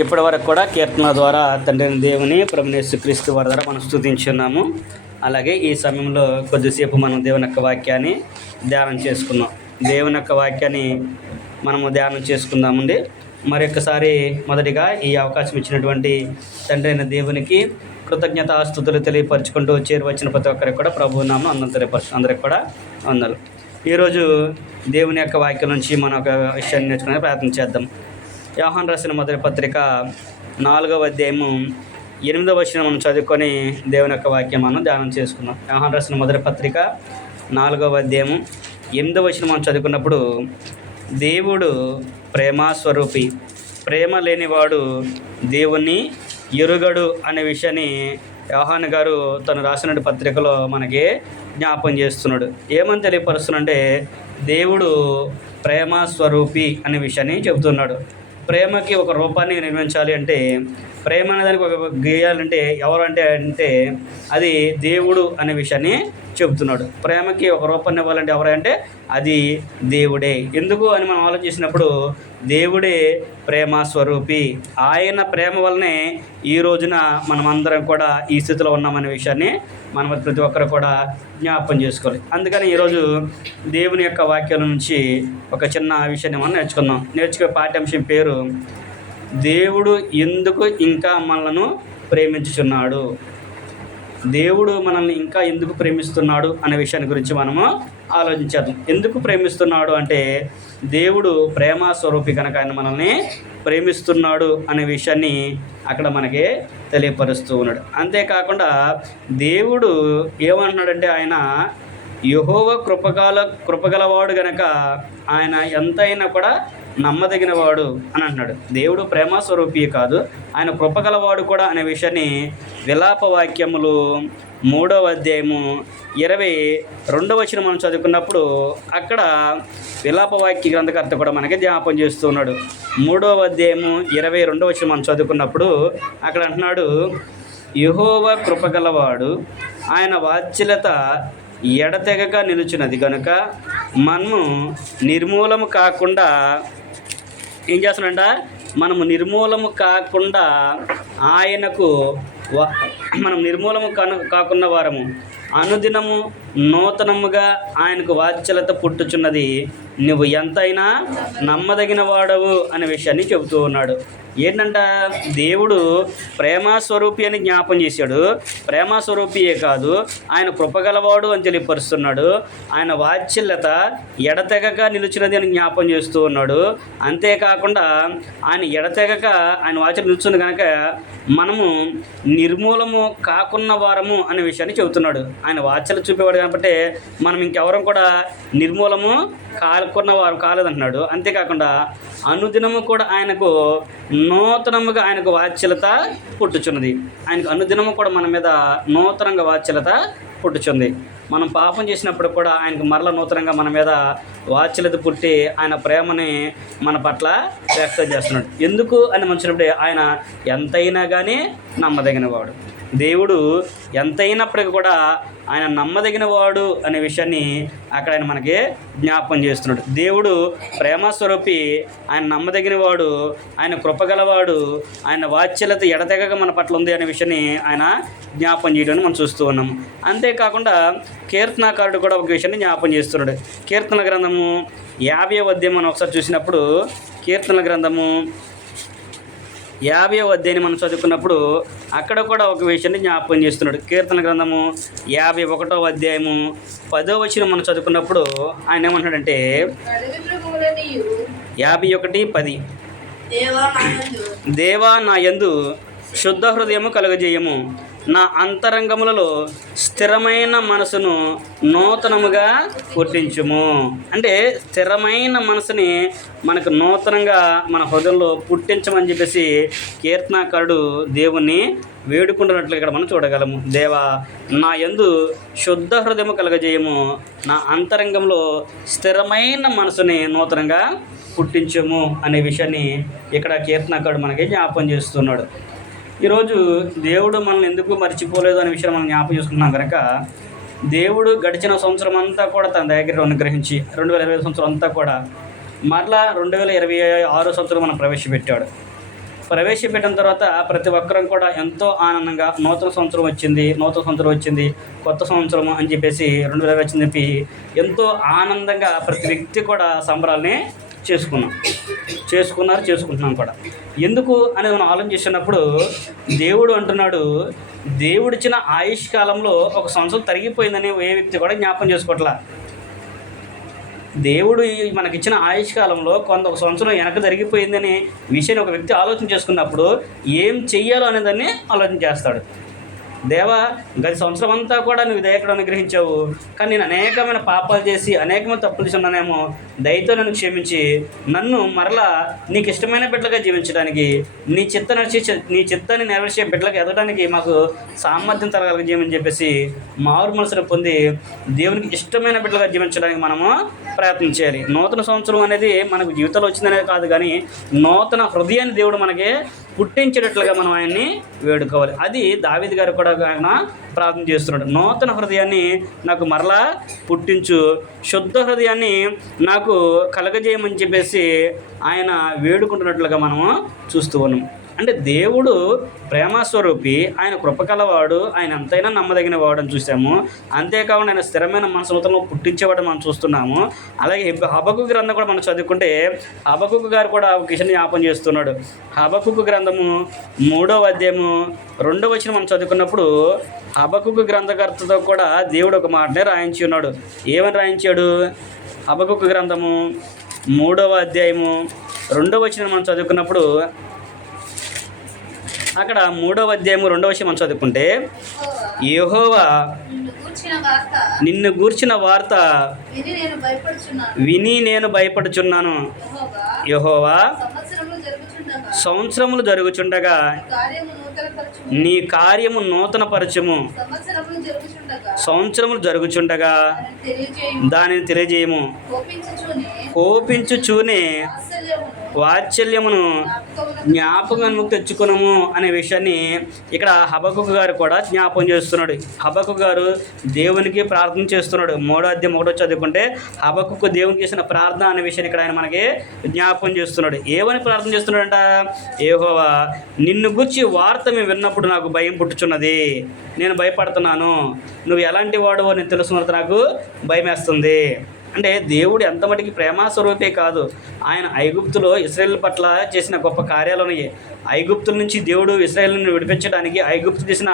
ఇప్పటి వరకు కూడా కీర్తన ద్వారా తండ్రిని దేవుని ప్రభువైన యేసుక్రీస్తు వారి ద్వారా మనం స్తుతించున్నాము. అలాగే ఈ సమయంలో కొద్దిసేపు మనం దేవుని యొక్క వాక్యాన్ని ధ్యానం చేసుకుందాం. దేవుని యొక్క వాక్యాన్ని మనము ధ్యానం చేసుకుందామండి. మరొకసారి మొదటిగా ఈ అవకాశం ఇచ్చినటువంటి తండ్రి అయిన దేవునికి కృతజ్ఞతాస్తుతులు తెలియపరచుకుంటూ చేరువచ్చిన ప్రతి ఒక్కరికి కూడా ప్రభువు నామమున వందనాలు తెలియపరచు అందరికి కూడా వందనాలు. ఈరోజు దేవుని యొక్క వాక్యం నుంచి మనం ఒక విషయాన్ని నేర్చుకునే ప్రయత్నం చేద్దాం. యోహాను రాసిన మొదటి పత్రిక 4వ అధ్యాయము 8వ వచనం మనం చదువుకొని దేవుని యొక్క వాక్యం మనం ధ్యానం చేసుకుందాం. యోహాను రాసిన మొదటి పత్రిక 4వ అధ్యాయము 8వ వచనం మనం చదువుకున్నప్పుడు, దేవుడు ప్రేమస్వరూపి, ప్రేమ లేనివాడు దేవుణ్ణి ఎరుగడు అనే విషయాన్ని యోహాను గారు తను రాసిన పత్రికలో మనకి జ్ఞాపం చేస్తున్నాడు. ఏమని తెలియపరుస్తున్నాడంటే, దేవుడు ప్రేమస్వరూపి అనే విషయాన్ని చెబుతున్నాడు. ప్రేమకి ఒక రూపాన్ని నిర్మించాలి అంటే, ప్రేమ అనే దానికి ఒక గీయాలంటే ఎవరు అంటే అది దేవుడు అనే విషయాన్ని చెబుతున్నాడు. ప్రేమకి ఒక రూపాన్ని ఇవ్వాలంటే ఎవరంటే అది దేవుడే. ఎందుకు అని మనం ఆలోచించినప్పుడు, దేవుడే ప్రేమ స్వరూపి. ఆయన ప్రేమ వల్లనే ఈ రోజున మనమందరం కూడా ఈ స్థితిలో ఉన్నామనే విషయాన్ని మనం ప్రతి ఒక్కరు కూడా జ్ఞాపకం చేసుకోవాలి. అందుకని ఈరోజు దేవుని యొక్క వాక్యాల నుంచి ఒక చిన్న విషయాన్ని మనం నేర్చుకుందాం. నేర్చుకునే పాఠ్యాంశం పేరు, దేవుడు ఎందుకు ఇంకా మనలను ప్రేమించుచున్నాడు. దేవుడు మనల్ని ఇంకా ఎందుకు ప్రేమిస్తున్నాడు అనే విషయాన్ని గురించి మనము ఆలోచించేద్దాం. ఎందుకు ప్రేమిస్తున్నాడు అంటే, దేవుడు ప్రేమ స్వరూపి కనుక ఆయన మనల్ని ప్రేమిస్తున్నాడు అనే విషయాన్ని అక్కడ మనకి తెలియపరుస్తూ ఉన్నాడు. అంతేకాకుండా దేవుడు ఏమంటున్నాడంటే, ఆయన యెహోవా కృపగలవాడు గనక ఆయన ఎంతైనా కూడా నమ్మదగినవాడు అని అంటున్నాడు. దేవుడు ప్రేమ స్వరూపి కాదు, ఆయన కృపగలవాడు కూడా అనే విషయాన్ని విలాప వాక్యములు 3వ అధ్యాయము 22వ వచనం మనం చదువుకున్నప్పుడు అక్కడ విలాప వాక్య గ్రంథకర్త కూడా మనకి జ్ఞాపం చేస్తూ ఉన్నాడు. 3వ అధ్యాయము 22వ వచనం మనం చదువుకున్నప్పుడు అక్కడ అంటున్నాడు, యెహోవా కృపగలవాడు, ఆయన వాత్సల్యత ఎడతెగక నిలుచున్నది కనుక మనము నిర్మూలము కాకుండా ఏం చేస్తున్నాడంట, మనము నిర్మూలము కాకుండా ఆయనకు మనం నిర్మూలము కాకున్న వారము అనుదినము నూతనముగా ఆయనకు వాత్సల్యత పుట్టుచున్నది, నువ్వు ఎంతైనా నమ్మదగిన వాడవు అనే విషయాన్ని చెబుతూ ఉన్నాడు. ఏంటంట, దేవుడు ప్రేమస్వరూపి అని జ్ఞాపం చేశాడు. ప్రేమస్వరూపియే కాదు, ఆయన కృపగలవాడు అని తెలియపరుస్తున్నాడు. ఆయన వాత్సల్యత ఎడతెగక నిలిచినది అని జ్ఞాపం చేస్తూ ఉన్నాడు. అంతేకాకుండా ఆయన ఎడతెగక ఆయన వాత్సల్యం నిలుచుంది కనుక మనము నిర్మూలము కాకున్న వారము అనే విషయాన్ని చెబుతున్నాడు. ఆయన వాత్సల్యం చూపేవాడు కాబట్టి మనం ఇంకెవరం కూడా నిర్మూలము కాకున్న వారు కాలేదంటున్నాడు. అంతేకాకుండా అనుదినము కూడా ఆయనకు నూతనముగా ఆయనకు వాత్సల్యత పుట్టుచున్నది. ఆయనకు అనుదినము కూడా మన మీద నూతనంగా వాత్సల్యత పుట్టుచుంది. మనం పాపం చేసినప్పుడు కూడా ఆయనకు మరల నూతనంగా మన మీద వాత్సల్యత పుట్టి ఆయన ప్రేమని మన పట్ల వ్యక్తం చేస్తున్నాడు. ఎందుకు అని మంచినప్పుడే ఆయన ఎంతైనా కానీ నమ్మదగిన వాడు. దేవుడు ఎంతైనప్పటికీ కూడా ఆయన నమ్మదగిన వాడు అనే విషయాన్ని అక్కడ ఆయన మనకి జ్ఞాపకం చేస్తున్నాడు. దేవుడు ప్రేమస్వరూపి, ఆయన నమ్మదగిన వాడు, ఆయన కృపగలవాడు, ఆయన వాత్సల్యత ఎడతెగక మన పట్ల ఉంది అనే విషయాన్ని ఆయన జ్ఞాపకం చేయడాన్ని మనం చూస్తూ ఉన్నాము. అంతేకాకుండా కీర్తనాకారుడు కూడా ఒక విషయాన్ని జ్ఞాపకం చేస్తున్నాడు. కీర్తన గ్రంథము 50వ అధ్యాయం మనం ఒకసారి చూసినప్పుడు, కీర్తన గ్రంథము 50వ అధ్యాయాన్ని మనం చదువుకున్నప్పుడు అక్కడ కూడా ఒక విషయాన్ని జ్ఞాపకం చేస్తున్నాడు. కీర్తన గ్రంథము 51వ అధ్యాయము 10వ వచనం మనం చదువుకున్నప్పుడు ఆయన ఏమంటున్నాడంటే, 51:10, దేవా నా యందు శుద్ధ హృదయము కలుగజేయము, నా అంతరంగములలో స్థిరమైన మనసును నూతనముగా పుట్టించుము. అంటే స్థిరమైన మనసుని మనకు నూతనంగా మన హృదయంలో పుట్టించమని చెప్పేసి కీర్తనాకారుడు దేవుణ్ణి వేడుకుంటున్నట్లు ఇక్కడ మనం చూడగలము. దేవా నా యందు శుద్ధ హృదయము కలగజేయము, నా అంతరంగంలో స్థిరమైన మనసుని నూతనంగా పుట్టించము అనే విషయాన్ని ఇక్కడ కీర్తనాకారుడు మనకి జ్ఞాపకం చేస్తున్నాడు. ఈరోజు దేవుడు మనల్ని ఎందుకు మర్చిపోలేదు అనే విషయం మనం జ్ఞాపకం చేసుకున్నాం కనుక, దేవుడు గడిచిన సంవత్సరం అంతా కూడా తన దగ్గర అనుగ్రహించి 2020 సంవత్సరం అంతా కూడా మరలా 2026 సంవత్సరం మనం ప్రవేశపెట్టాడు. ప్రవేశపెట్టిన తర్వాత ప్రతి ఒక్కరం కూడా ఎంతో ఆనందంగా నూతన సంవత్సరం వచ్చింది, కొత్త సంవత్సరం అని చెప్పేసి 2020 వచ్చింది చెప్పి ఎంతో ఆనందంగా ప్రతి వ్యక్తి కూడా సంబరాల్ని చేసుకుంటున్నాం కూడా. ఎందుకు అనేది మనం ఆలోచన చేసినప్పుడు దేవుడు అంటున్నాడు, దేవుడిచ్చిన ఆయుష్ కాలంలో ఒక సంవత్సరం తరిగిపోయిందని ఏ వ్యక్తి కూడా జ్ఞాపకం చేసుకోవట్లా. దేవుడు మనకిచ్చిన ఆయుష్ కాలంలో ఒక సంవత్సరం వెనక జరిగిపోయిందని విషయాన్ని ఒక వ్యక్తి ఆలోచన చేసుకున్నప్పుడు ఏం చెయ్యాలో అనేదాన్ని ఆలోచన చేస్తాడు. దేవా, గత సంవత్సరం అంతా కూడా నువ్వు దయకడం అనుగ్రహించావు, కానీ నేను అనేకమైన పాపాలు చేసి అనేకమైన తప్పులు చేస్తున్నానేమో, దయతో నన్ను క్షమించి నన్ను మరలా నీకు ఇష్టమైన బిడ్డలుగా జీవించడానికి, నీ చిత్తాన్ని నెరవేర్చే బిడ్డలుగా ఎదగడానికి మాకు సామర్థ్యం కలగజేయమని చెప్పేసి మారు మనసును పొంది దేవునికి ఇష్టమైన బిడ్డలుగా జీవించడానికి మనము ప్రయత్నం చేయాలి. నూతన సంవత్సరం అనేది మనకు జీవితంలో వచ్చిందనేది కాదు, కానీ నూతన హృదయాన్ని దేవుడు మనకి పుట్టించేటట్లుగా మనం ఆయన్ని వేడుకోవాలి. అది దావీదు గారు కూడా ఆయన ప్రార్థన చేస్తున్నాడు. నూతన హృదయాన్ని నాకు మరలా పుట్టించు, శుద్ధ హృదయాన్ని నాకు కలగజేయమని చెప్పేసి ఆయన వేడుకుంటున్నట్లుగా మనము చూస్తూ ఉన్నాం. అంటే దేవుడు ప్రేమస్వరూపి, ఆయన కృపకలవాడు, ఆయన ఎంతైనా నమ్మదగిన వాడు అని చూసాము. అంతేకాకుండా ఆయన స్థిరమైన మనసులతో పుట్టించేవాడు మనం చూస్తున్నాము. అలాగే హబక్కూకు గ్రంథం కూడా మనం చదువుకుంటే హబక్కూకు గారు కూడా ఒక విషయాన్ని జ్ఞాపకం చేస్తున్నాడు. హబక్కూకు గ్రంథము 3వ అధ్యాయము 2వ వచనం మనం చదువుకున్నప్పుడు హబక్కూకు గ్రంథకర్తతో కూడా దేవుడు ఒక మాటనే రాయించి ఉన్నాడు. ఏమని రాయించాడు? హబక్కూకు గ్రంథము 3వ అధ్యాయము 2వ వచనం మనం చదువుకున్నప్పుడు అక్కడ 3వ అధ్యాయము 2వ వచనం మనం చదువుకుంటే, యెహోవా నిన్ను గూర్చిన వార్త విని నేను భయపడుచున్నాను. యెహోవా, సంవత్సరములు జరుగుచుండగా నీ కార్యము నూతనపరచుము, సంవత్సరములు జరుగుచుండగా దానిని తెలియజేయము, కోపించుచూనే వాత్సల్యమును జ్ఞాపకము తెచ్చుకునము అనే విషయాన్ని ఇక్కడ హబక్కూకు గారు కూడా జ్ఞాపకం చేస్తున్నాడు. హబక్కూకు గారు దేవునికి ప్రార్థన చేస్తున్నాడు. 3వ అధ్యాయం 1వ చదువుకుంటే హబక్కూకు దేవునికి చేసిన ప్రార్థన అనే విషయాన్ని ఇక్కడ ఆయన మనకి జ్ఞాపకం చేస్తున్నాడు. ఏమని ప్రార్థన చేస్తున్నాడంట? యెహోవా, నిన్ను గురించి వార్త మేము విన్నప్పుడు నాకు భయం పుట్టుచున్నది, నేను భయపడుతున్నాను, నువ్వు ఎలాంటి వాడువో నేను తెలుసుకున్నది నాకు భయం వేస్తుంది. అంటే దేవుడు ఎంత మటుకి ప్రేమస్వరూపే కాదు, ఆయన ఐగుప్తులో ఇశ్రాయేలు పట్ల చేసిన గొప్ప కార్యాలు ఉన్నాయి. ఐగుప్తుల నుంచి దేవుడు ఇశ్రాయేలును విడిపించడానికి ఐగుప్తు చేసిన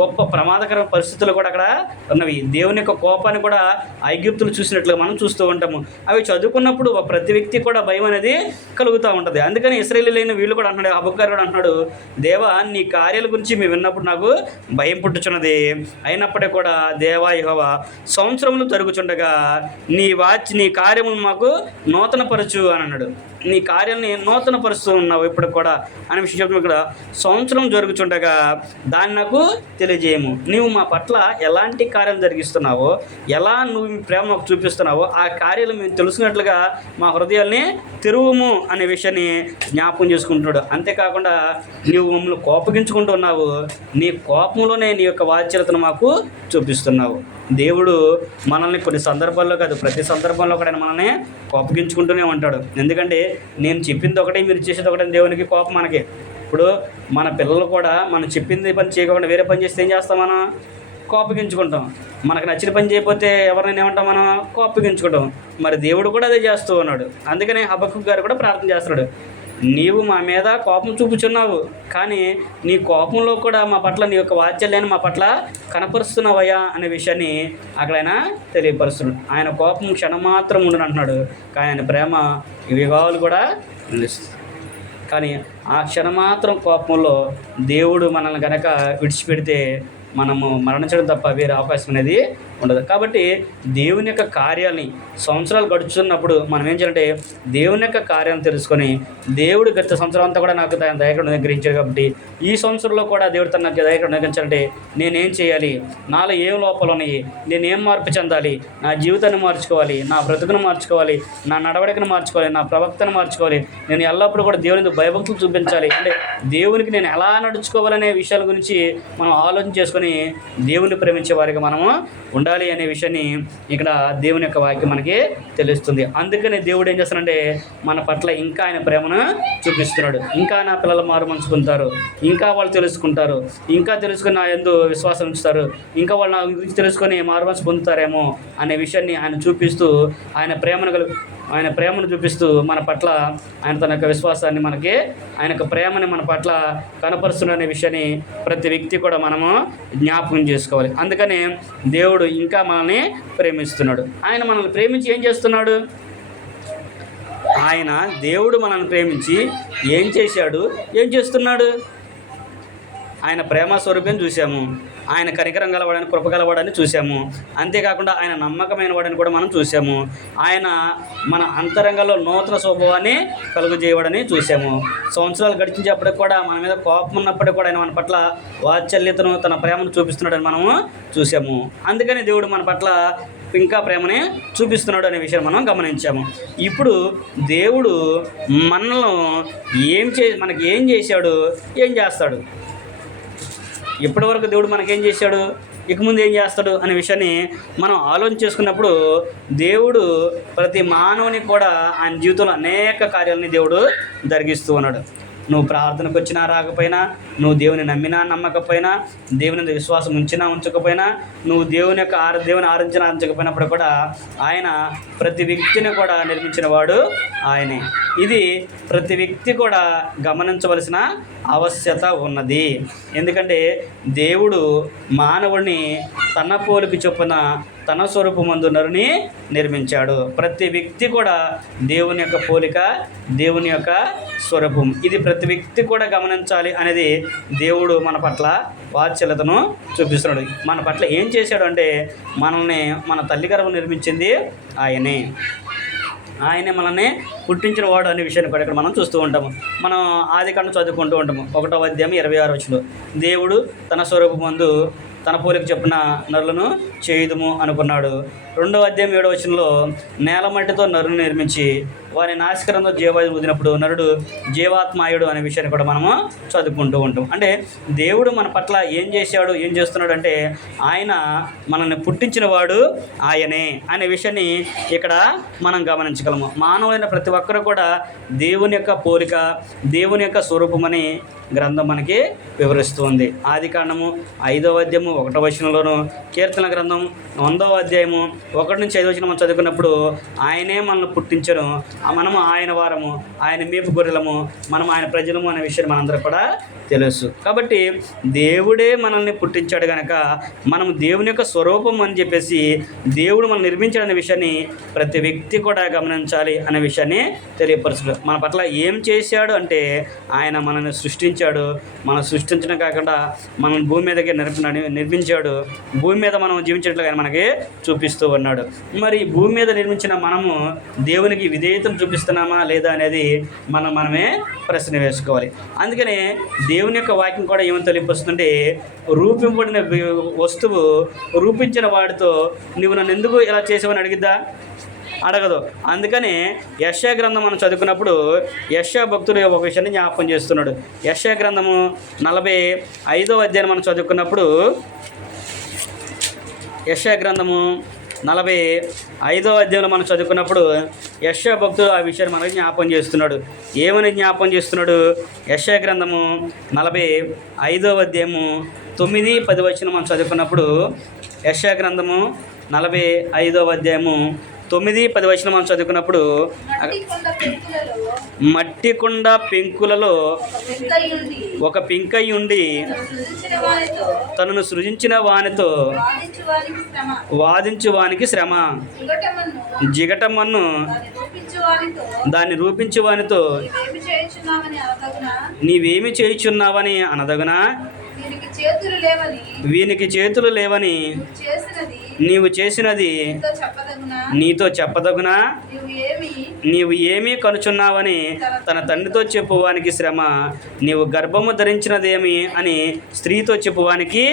గొప్ప ప్రమాదకర పరిస్థితులు కూడా అక్కడ ఉన్నవి. దేవుని యొక్క కోపాన్ని కూడా ఐగుప్తులు చూసినట్లుగా మనం చూస్తూ ఉంటాము. అవి చదువుకున్నప్పుడు ప్రతి వ్యక్తి కూడా భయం అనేది కలుగుతూ ఉంటుంది. అందుకని ఇశ్రాయేలు లేని వీళ్ళు కూడా అంటున్నాడు, హబక్కూకు గారు కూడా అంటున్నాడు, దేవా, నీ కార్యాల గురించి మేము విన్నప్పుడు నాకు భయం పుట్టుచున్నది. అయినప్పటికీ కూడా దేవా యెహోవా, సంవత్సరములు జరుగుచుండగా నీ కార్యములు మాకు నూతనపరచు అని అన్నాడు. నీ కార్యాలని నూతనపరుస్తూ ఉన్నావు ఇప్పుడు కూడా అనే విషయం చెప్తున్నావు. ఇక్కడ సంవత్సరం జరుగుచుండగా దాన్ని నాకు తెలియజేయము, నీవు మా పట్ల ఎలాంటి కార్యాలు జరిగిస్తున్నావో, ఎలా నువ్వు ప్రేమ మాకు చూపిస్తున్నావో ఆ కార్యాలు మేము తెలుసుకున్నట్లుగా మా హృదయాల్ని తెరువుము అనే విషయాన్ని జ్ఞాపకం చేసుకుంటున్నాడు. అంతేకాకుండా నీవు మమ్మల్ని కోపగించుకుంటూ ఉన్నావు, నీ కోపంలోనే నీ యొక్క వాత్సల్యతను మాకు చూపిస్తున్నావు. దేవుడు మనల్ని కొన్ని సందర్భాల్లో కాదు, ప్రతి సందర్భంలో కూడా మనల్ని కోపగించుకుంటూనే ఉంటాడు. ఎందుకంటే నేను చెప్పింది ఒకటి, మీరు చేసేది ఒకటి, దేవునికి కోపం మనకి. ఇప్పుడు మన పిల్లలు కూడా మనం చెప్పింది పని చేయకుండా వేరే పని చేస్తే ఏం చేస్తాం? మనం కోపగించుకుంటాం. మనకు నచ్చిన పని చేయకపోతే ఎవరినైనా ఏమంటాం? మనం కోపగించుకుంటాం. మరి దేవుడు కూడా అదే చేస్తూ ఉన్నాడు. అందుకని హబక్కూకు గారు కూడా ప్రార్థన చేస్తున్నాడు, నీవు మా మీద కోపం చూపుచున్నావు, కానీ నీ కోపంలో కూడా మా పట్ల నీ యొక్క వాత్సల్యాన్ని మా పట్ల కనపరుస్తున్నావయ్యా అనే విషయాన్ని అక్కడ ఆయన తెలియపరుస్తున్నాడు. ఆయన కోపం క్షణం మాత్రం ఉండను అంటున్నాడు, కానీ ఆయన ప్రేమ యుగాలు కూడా నిలుస్తుంది. కానీ ఆ క్షణమాత్రం కోపంలో దేవుడు మనల్ని కనుక విడిచిపెడితే మనము మరణించడం తప్ప వేరే అవకాశం అనేది ఉండదు. కాబట్టి దేవుని యొక్క కార్యాలని సంవత్సరాలు గడుచుతున్నప్పుడు మనం ఏం చేయాలంటే దేవుని యొక్క కార్యాలను తెలుసుకొని, దేవుడు గత సంవత్సరం అంతా కూడా నాకు తన దయకరుణ అనుగ్రహించాడు కాబట్టి ఈ సంవత్సరంలో కూడా దేవుడు తన నాకు దయకరుణ అనుగ్రహించాలంటే నేనేం చేయాలి, నాలో ఏం లోపాలు ఉన్నాయి, నేనేం మార్పు చెందాలి, నా జీవితాన్ని మార్చుకోవాలి, నా బ్రతుకును మార్చుకోవాలి, నా నడవడికను మార్చుకోవాలి, నా ప్రవక్తను మార్చుకోవాలి, నేను ఎల్లప్పుడూ కూడా దేవునికి భయభక్తులు చూపించాలి, అంటే దేవునికి నేను ఎలా నడుచుకోవాలనే విషయాల గురించి మనం ఆలోచన చేసుకొని దేవుని ప్రేమించే వారిగా మనము ఉండాలి. ఉండాలి అనే విషయాన్ని ఇక్కడ దేవుని యొక్క వాక్యం మనకి తెలుస్తుంది. అందుకని దేవుడు ఏం చేస్తాడంటే మన పట్ల ఇంకా ఆయన ప్రేమను చూపిస్తున్నాడు. ఇంకా నా పిల్లలు మారు మనసుకుంటారు, ఇంకా వాళ్ళు తెలుసుకుంటారు, ఇంకా తెలుసుకుని నా యందు విశ్వాసం ఉంచుతారు, ఇంకా వాళ్ళు నా గురించి తెలుసుకొని మారు మనసు పొందుతారేమో అనే విషయాన్ని ఆయన చూపిస్తూ ఆయన ప్రేమను చూపిస్తూ మన పట్ల ఆయన తన యొక్క విశ్వాసాన్ని మనకి, ఆయన యొక్క ప్రేమని మన పట్ల కనపరుస్తున్న అనే విషయాన్ని ప్రతి వ్యక్తి కూడా మనము జ్ఞాపకం చేసుకోవాలి. అందుకని దేవుడు ఇంకా మనల్ని ప్రేమిస్తున్నాడు. ఆయన మనల్ని ప్రేమించి ఏం చేస్తున్నాడు? ఆయన దేవుడు మనల్ని ప్రేమించి ఏం చేశాడు, ఏం చేస్తున్నాడు? ఆయన ప్రేమ స్వరూపం చూసాము, ఆయన కనికరం గలవాడని, కృప గలవాడని చూసాము. అంతేకాకుండా ఆయన నమ్మకమైన వాడని కూడా మనం చూసాము. ఆయన మన అంతరంగంలో నూతన స్వభావాన్ని కలుగజేయవాడని చూసాము. సంవత్సరాలు గడిచినప్పటికి కూడా మన మీద కోపం ఉన్నప్పటికీ కూడా ఆయన మన పట్ల వాత్సల్యతను, తన ప్రేమను చూపిస్తున్నాడని మనము చూసాము. అందుకని దేవుడు మన పట్ల ఇంకా ప్రేమని చూపిస్తున్నాడు అనే విషయం మనం గమనించాము. ఇప్పుడు దేవుడు మనకి ఏం చేశాడు, ఏం చేస్తాడు? ఇప్పటివరకు దేవుడు మనకేం చేశాడు, ఇక ముందు ఏం చేస్తాడు అనే విషయాన్ని మనం ఆలోచన చేసుకున్నప్పుడు దేవుడు ప్రతి మానవునికి కూడా ఆయన జీవితంలో అనేక కార్యాలని దేవుడు జరిగిస్తూ ఉన్నాడు. నువ్వు ప్రార్థనకు వచ్చినా రాకపోయినా, నువ్వు దేవుని నమ్మినా నమ్మకపోయినా, దేవుని విశ్వాసం ఉంచినా ఉంచకపోయినా, నువ్వు దేవుని ఆరాధించినా ఆరాధించకపోయినప్పుడు కూడా ఆయన ప్రతి వ్యక్తిని కూడా నిర్మించిన వాడు ఆయనే. ఇది ప్రతి వ్యక్తి కూడా గమనించవలసిన ఆవశ్యకత ఉన్నది. ఎందుకంటే దేవుడు మానవుడిని తన పోలిక చొప్పున తన స్వరూపమందు నరుని నిర్మించాడు. ప్రతి వ్యక్తి కూడా దేవుని యొక్క పోలిక, దేవుని యొక్క స్వరూపం. ఇది ప్రతి వ్యక్తి కూడా గమనించాలి అనేది దేవుడు మన పట్ల వాత్సల్యతను చూపిస్తున్నాడు. మన పట్ల ఏం చేశాడు అంటే మనల్ని మన తల్లి గర్భం నిర్మించింది ఆయనే. ఆయనే మనల్ని పుట్టించిన వాడు అనే విషయాన్ని కూడా ఇక్కడ మనం చూస్తూ ఉంటాము. మనం ఆదికాండం చదువుకుంటూ ఉంటాము. 1వ అధ్యాయం 26వ వచనం, దేవుడు తన స్వరూపమందు తన పోలిక చొప్పున నరులను చేయుదుము అనుకున్నాడు. 2వ అధ్యాయం 7వ వచనంలో నేల మట్టితో నరుని నిర్మించి వారి నాసికరంలో జీవాయువు ఊదినప్పుడు నరుడు జీవాత్మాయుడు అనే విషయాన్ని కూడా మనము చదువుకుంటూ ఉంటాం. అంటే దేవుడు మన పట్ల ఏం చేశాడు, ఏం చేస్తున్నాడు అంటే ఆయన మనల్ని పుట్టించిన వాడు ఆయనే అనే విషయాన్ని ఇక్కడ మనం గమనించగలము. మానవులైన ప్రతి ఒక్కరు కూడా దేవుని యొక్క పోలిక, దేవుని యొక్క స్వరూపమని గ్రంథం మనకి వివరిస్తుంది. ఆదికాండము 5వ అధ్యాయము 1వ వచనంలోను, కీర్తన గ్రంథం 100వ అధ్యాయము 1 నుంచి 5వ వచనం మనం చదువుకున్నప్పుడు ఆయనే మనల్ని పుట్టించను, మనము ఆయన వారము, ఆయన మేపు గొర్రెలము, మనం ఆయన ప్రజలము అనే విషయాన్ని మనందరూ కూడా తెలుసు. కాబట్టి దేవుడే మనల్ని పుట్టించాడు కనుక మనం దేవుని యొక్క స్వరూపం అని చెప్పేసి దేవుడు మనం నిర్మించాడనే విషయాన్ని ప్రతి వ్యక్తి కూడా గమనించాలి అనే విషయాన్ని తెలియపరుచుడు. మన పట్ల ఏం చేశాడు అంటే ఆయన మనల్ని సృష్టించాడు. మనం సృష్టించడం కాకుండా మనం భూమి మీదకి నిర్మించాడు. భూమి మీద మనం జీవించినట్లుగా మనకి చూపిస్తూ ఉన్నాడు. మరి భూమి మీద నిర్మించిన మనము దేవునికి విధేయతను చూపిస్తున్నామా లేదా అనేది మనమే ప్రశ్న వేసుకోవాలి. అందుకనే దేవుని యొక్క వాక్యం కూడా ఏమని తెలియపరుస్తుంటే రూపింపబడిన వస్తువు రూపించిన వాడితో నువ్వు నన్ను ఎందుకు ఇలా చేసావని అడగదు. అందుకని యెషయా గ్రంథం మనం చదువుకున్నప్పుడు యెషయా భక్తుడు ఒక విషయాన్ని జ్ఞాపకం చేస్తున్నాడు. యెషయా గ్రంథము 45వ అధ్యాయం మనం చదువుకున్నప్పుడు యెషయా గ్రంథము 45వ అధ్యాయంలో మనం చదువుకున్నప్పుడు యెషయా భక్తుడు ఆ విషయాన్ని మనకి జ్ఞాపకం చేస్తున్నాడు. ఏమని జ్ఞాపకం చేస్తున్నాడు? యెషయా గ్రంథము 45వ అధ్యాయము 9-10 వచనం మనం చదువుకున్నప్పుడు యెషయా గ్రంథము 45వ అధ్యాయము 9-10 వచనం మనం చదువుకున్నప్పుడు మట్టి కుండ పెంకులలో ఒక పెంకయ్య ఉండి తనను సృజించిన వానితో వాదించు వానికి శ్రమ, జిగటమన్ను దాన్ని రూపించు వానితో నీవేమి చేయుచున్నావని అనదగునా, వీనికి చేతులు లేవని నీవు చేసినది నీతో చెప్పదగునా, నీవు ఏమీ కనుచున్నావని తన తండ్రితో చెప్పువానికి శ్రమ, నీవు గర్భము ధరించినదేమి అని స్త్రీతో చెప్పువానికి